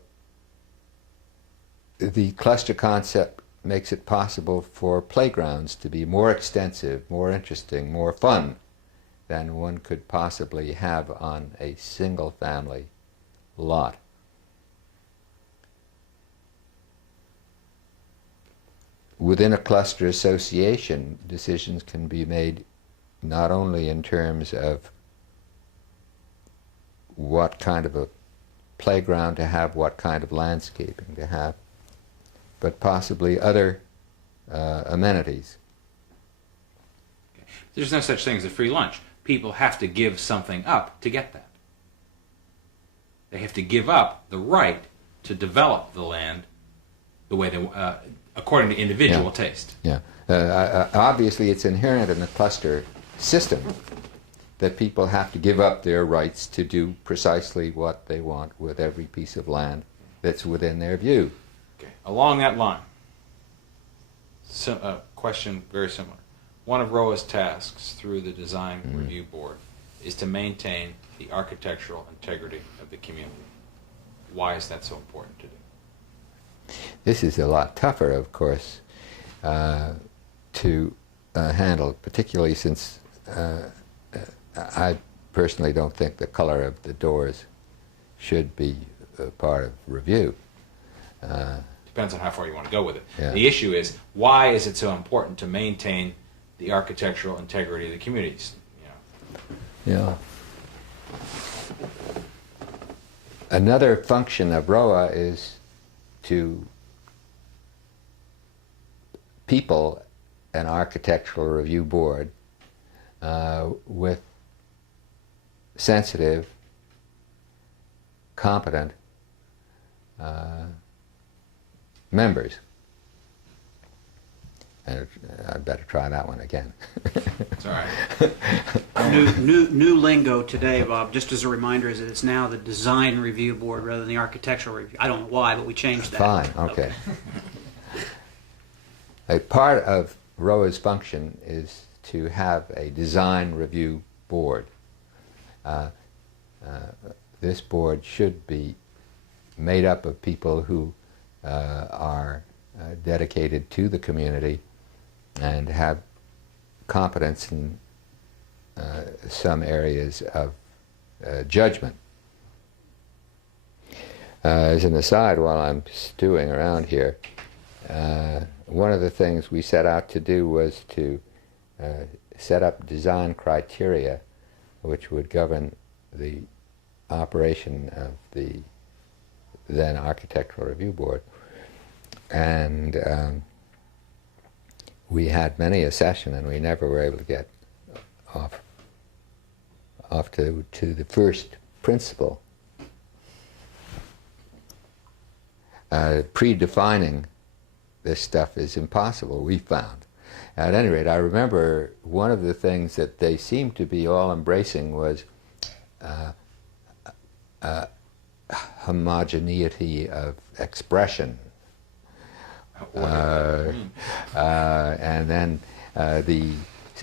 the cluster concept makes it possible for playgrounds to be more extensive, more interesting, more fun than one could possibly have on a single-family lot. Within a cluster association, decisions can be made not only in terms of what kind of a playground to have, what kind of landscaping to have, but possibly other amenities. There's no such thing as a free lunch. People have to give something up to get that. They have to give up the right to develop the land the way they, according to individual taste. Yeah. Obviously, it's inherent in the cluster system that people have to give up their rights to do precisely what they want with every piece of land that's within their view. Okay. Along that line, question very similar. One of ROA's tasks through the Design Review Board is to maintain the architectural integrity of the community. Why is that so important to do? This is a lot tougher, of course, to handle, particularly since I personally don't think the color of the doors should be part of review. Depends on how far you want to go with it. Yeah. The issue is, why is it so important to maintain the architectural integrity of the communities? Yeah. Another function of ROA is to people an architectural review board with sensitive, competent members. And I'd better try that one again. It's all right. New lingo today, Bob, just as a reminder, is that it's now the Design Review Board rather than the Architectural Review. I don't know why, but we changed that. Fine, okay. A part of ROA's function is to have a design review board. This board should be made up of people who are dedicated to the community and have competence in some areas of judgment. As an aside, while I'm stewing around here, one of the things we set out to do was to set up design criteria which would govern the operation of the then Architectural Review Board. And we had many a session, and we never were able to get off to the first principle. Predefining this stuff is impossible, we found. At any rate, I remember one of the things that they seemed to be all embracing was homogeneity of expression. And then the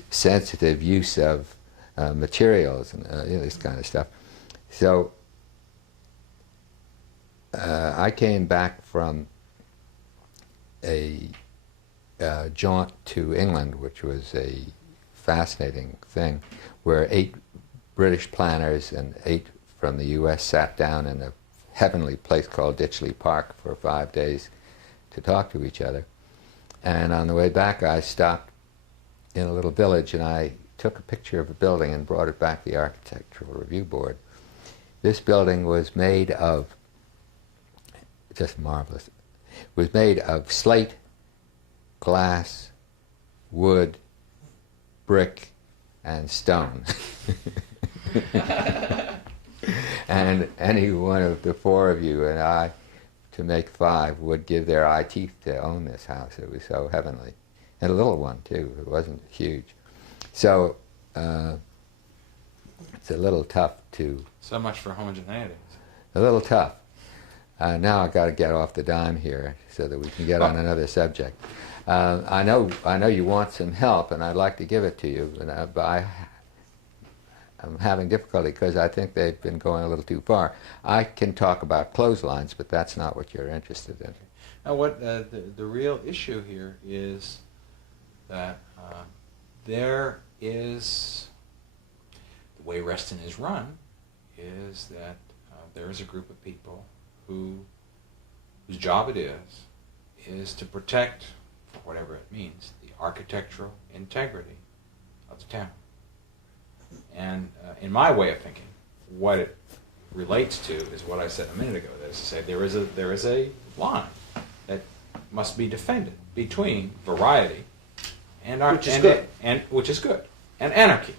sensitive use of materials and this kind of stuff. So I came back from a jaunt to England, which was a fascinating thing, where 8 British planners and 8 from the U.S. sat down in a heavenly place called Ditchley Park for 5 days to talk to each other. And on the way back, I stopped in a little village, and I took a picture of a building and brought it back to the Architectural Review Board. This building was made of, just marvelous, was made of slate, glass, wood, brick, and stone. And any one of the 4 of you and I, to make 5, would give their eye teeth to own this house. It was so heavenly. And a little one, too. It wasn't huge. So it's a little tough to... So much for homogeneity. A little tough. Now I've got to get off the dime here so that we can get on another subject. I know you want some help, and I'd like to give it to you, but I'm having difficulty because I think they've been going a little too far. I can talk about clotheslines, but that's not what you're interested in. Now, what the real issue here is that there is, the way Reston is run, is that there is a group of people whose job it is to protect, for whatever it means, the architectural integrity of the town. And in my way of thinking, what it relates to is what I said a minute ago. That is to say, there is a line that must be defended between variety and which is good, and anarchy.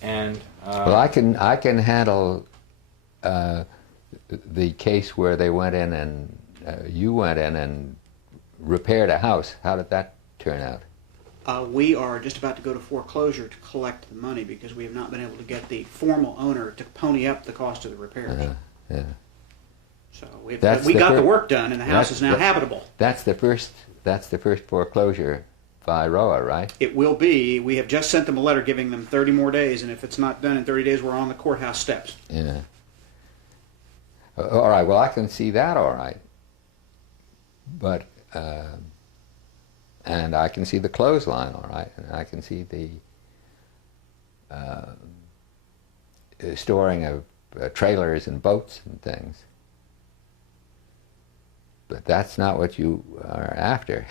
And well, I can handle the case where they went in and you went in and repaired a house. How did that turn out? We are just about to go to foreclosure to collect the money because we have not been able to get the formal owner to pony up the cost of the repairs. Yeah. So we got the work done, and the house is now habitable. That's the first foreclosure by ROA, right? It will be. We have just sent them a letter giving them 30 more days, and if it's not done in 30 days, we're on the courthouse steps. Yeah. All right. Well, I can see that. All right. But. And I can see the clothesline, all right, and I can see the storing of trailers and boats and things. But that's not what you are after.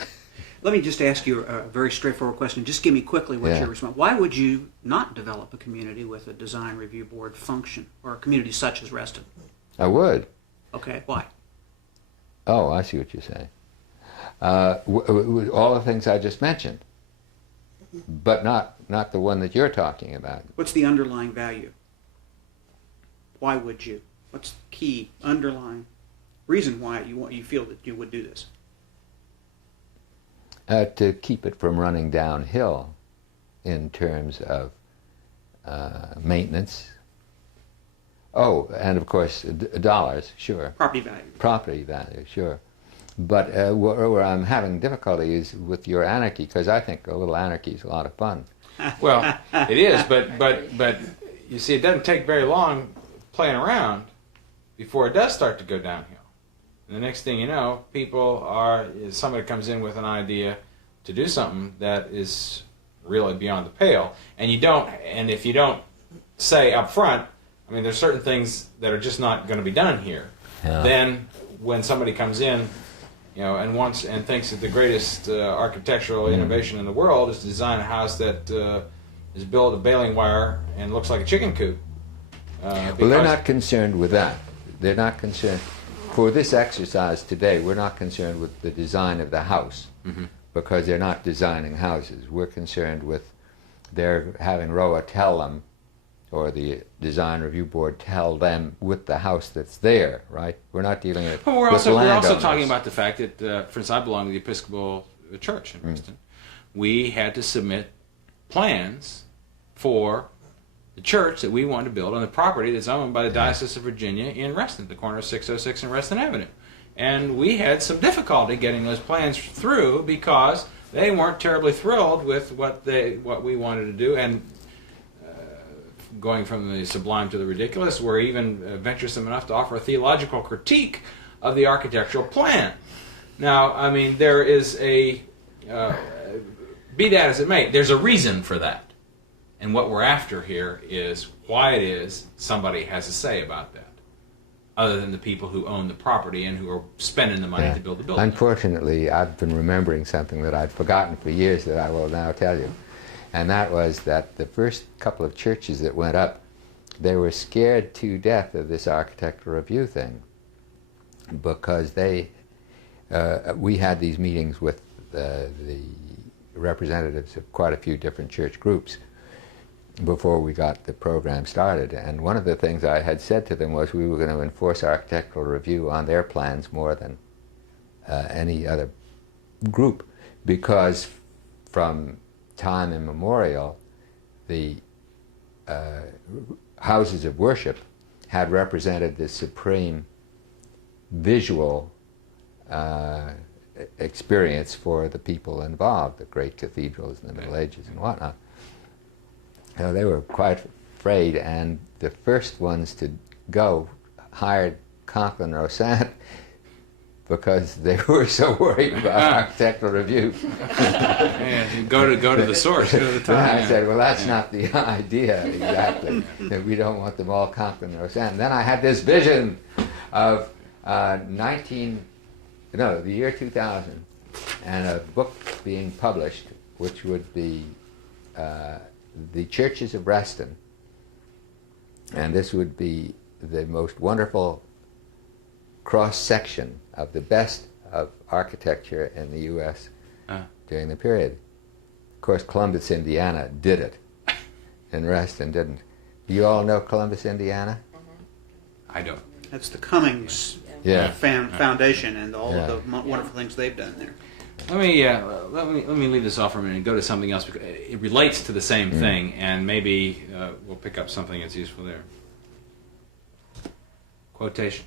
Let me just ask you a very straightforward question. Just give me quickly what your response. Why would you not develop a community with a design review board function, or a community such as Reston? I would. Okay, why? Oh, I see what you're saying. All the things I just mentioned, but not the one that you're talking about. What's the underlying value? Why would you? What's the key underlying reason why you feel that you would do this? To keep it from running downhill in terms of maintenance. Oh, and of course, dollars, sure. Property value. Property value, sure. But where I'm having difficulty is with your anarchy, because I think a little anarchy is a lot of fun. Well, it is, but you see, it doesn't take very long playing around before it does start to go downhill. And the next thing you know, somebody comes in with an idea to do something that is really beyond the pale, and if you don't say up front, I mean, there's certain things that are just not going to be done here. Yeah. Then when somebody comes in, and thinks that the greatest architectural innovation in the world is to design a house that is built of baling wire and looks like a chicken coop. Well, they're not concerned with that. They're not concerned. For this exercise today, we're not concerned with the design of the house, because they're not designing houses. We're concerned with their having ROA tell them, or the design review board tell them with the house that's there, right? We're not dealing with we're also talking about the fact that, for instance, I belong to the Episcopal Church in Reston. We had to submit plans for the church that we wanted to build on the property that's owned by the Diocese of Virginia in Reston, the corner of 606 and Reston Avenue. And we had some difficulty getting those plans through because they weren't terribly thrilled with what we wanted to do, and going from the sublime to the ridiculous, were even venturesome enough to offer a theological critique of the architectural plan. Now, I mean, there is be that as it may, there's a reason for that. And what we're after here is why it is somebody has a say about that, other than the people who own the property and who are spending the money to build the building. Unfortunately, I've been remembering something that I'd forgotten for years that I will now tell you. And that was that the first couple of churches that went up, they were scared to death of this architectural review thing, because we had these meetings with the representatives of quite a few different church groups before we got the program started. And one of the things I had said to them was we were going to enforce architectural review on their plans more than any other group, because from time immemorial, the houses of worship had represented the supreme visual experience for the people involved, the great cathedrals in the Middle Ages and whatnot. So they were quite afraid, and the first ones to go hired Conklin Rossant because they were so worried about architectural review. Go to the source. Go to the top. I said, well, that's not the idea exactly. That we don't want them all Conklin Rossant. And then I had this vision of the year 2000, and a book being published, which would be The Churches of Reston. And this would be the most wonderful cross-section of the best of architecture in the U.S. During the period. Of course, Columbus, Indiana did it, and Reston didn't. Do you all know Columbus, Indiana? I don't. That's the Cummings Foundation and all of the wonderful things they've done there. Let me leave this off for a minute and go to something else, because it relates to the same thing, and maybe we'll pick up something that's useful there. Quotation.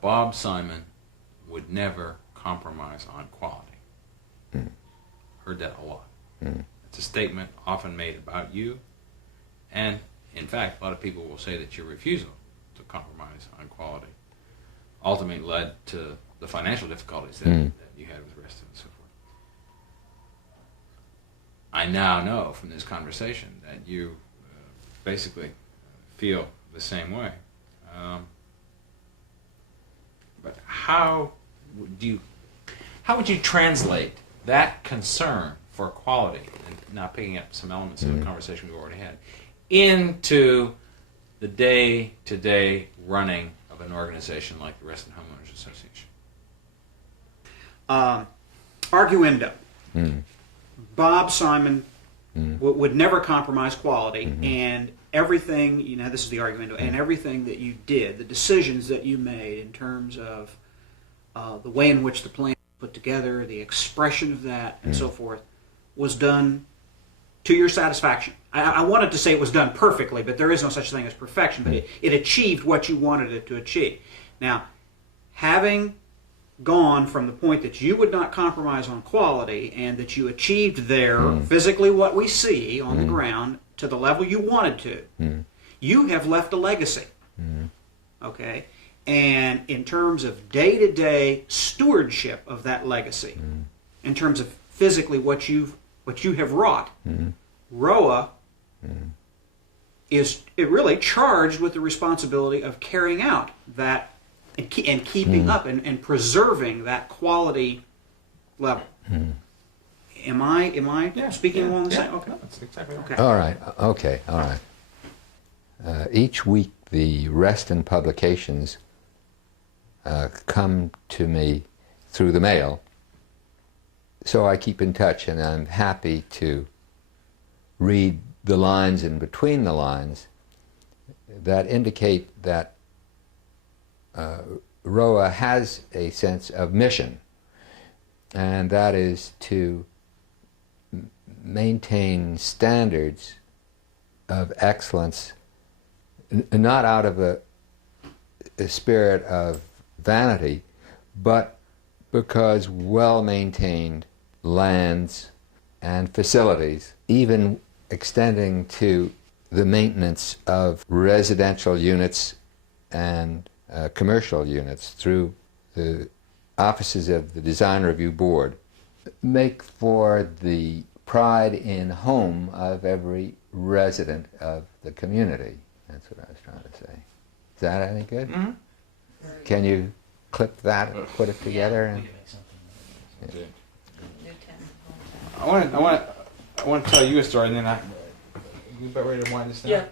Bob Simon would never compromise on quality. Heard that a lot. It's a statement often made about you, and in fact, a lot of people will say that your refusal to compromise on quality ultimately led to the financial difficulties that you had with Reston and so forth. I now know from this conversation that you basically feel the same way. But how would you translate that concern for quality, and now picking up some elements of the conversation we've already had, into the day-to-day running of an organization like the Reston Homeowners Association? Arguendo. Bob Simon would never compromise quality, and everything, this is the arguendo, and everything that you did, the decisions that you made in terms of the way in which the plan was put together, the expression of that, and so forth, was done to your satisfaction. I wanted to say it was done perfectly, but there is no such thing as perfection, but it achieved what you wanted it to achieve. Now, having gone from the point that you would not compromise on quality and that you achieved there physically what we see on the ground to the level you wanted to, you have left a legacy. Okay? And in terms of day-to-day stewardship of that legacy, in terms of physically what you have wrought, ROA is really charged with the responsibility of carrying out that and keeping up and preserving that quality level. Am I speaking along the same? Okay. That's exactly right. Okay. All right. Okay. All right. Each week, the Reston publications come to me through the mail, so I keep in touch, and I'm happy to read the lines in between the lines that indicate that ROA has a sense of mission, and that is to maintain standards of excellence, not out of a spirit of vanity, but because well-maintained lands and facilities, even extending to the maintenance of residential units and commercial units through the offices of the Design Review Board, make for the pride in home of every resident of the community. That's what I was trying to say. Is that any good? Mm-hmm. Can you clip that and put it together? We And, can make something. New town. I want to tell you a story, and then you about ready to wind this down? Yeah.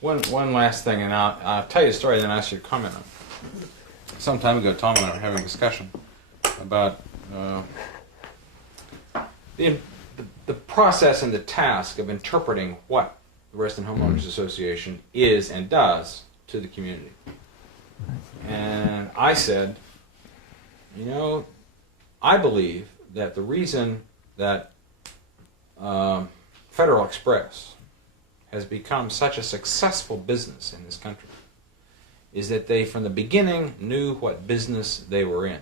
One last thing, and I'll tell you a story, and then ask you to comment on it. Some time ago, Tom and I were having a discussion about the process and the task of interpreting what the Reston Homeowners Association is and does to the community. And I said, you know, I believe that the reason that Federal Express has become such a successful business in this country is that they, from the beginning, knew what business they were in.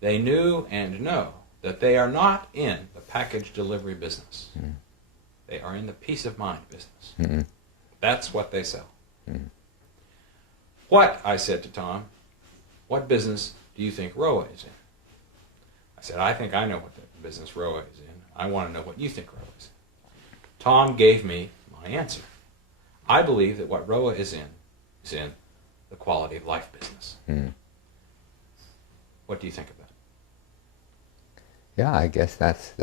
They knew and know that they are not in the package delivery business. Mm. They are in the peace of mind business. Mm-hmm. That's what they sell. Mm. What, I said to Tom, what business do you think Roa is in? I said, I think I know what the business Roa is in. I want to know what you think Roa is in. Tom gave me my answer. I believe that what Roa is in the quality of life business. Mm. What do you think of that? Yeah, I guess that's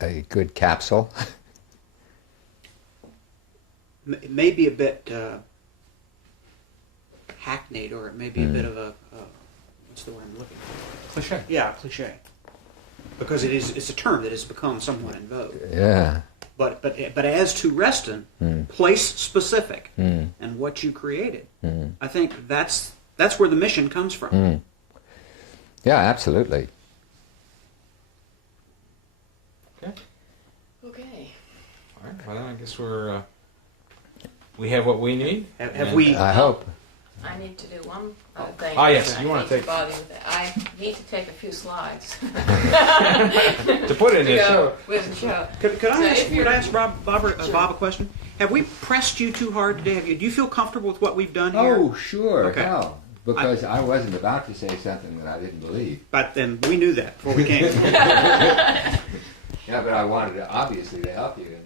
a good capsule. It may be a bit hackneyed, or it may be a bit of a what's the word I'm looking for? Cliche. Yeah, cliche. Because it's a term that has become somewhat in vogue. Yeah. But as to Reston, place specific and what you created, I think that's where the mission comes from. Yeah, absolutely. Okay. Okay. All right. Well, then I guess we have what we need. Have And- we? I hope. I need to do one other thing. Ah, yes, I you wanna hate to take- bother you with that. I need to take a few slides To put it in to this go show. with the show. Could So I ask? if Could you're- I ask Bob Sure. a question? Have we pressed you too hard today? Do you feel comfortable with what we've done here? Oh, sure. Okay. Hell, because I wasn't about to say something that I didn't believe. But then we knew that before we came. Yeah, but I wanted to, obviously, to help you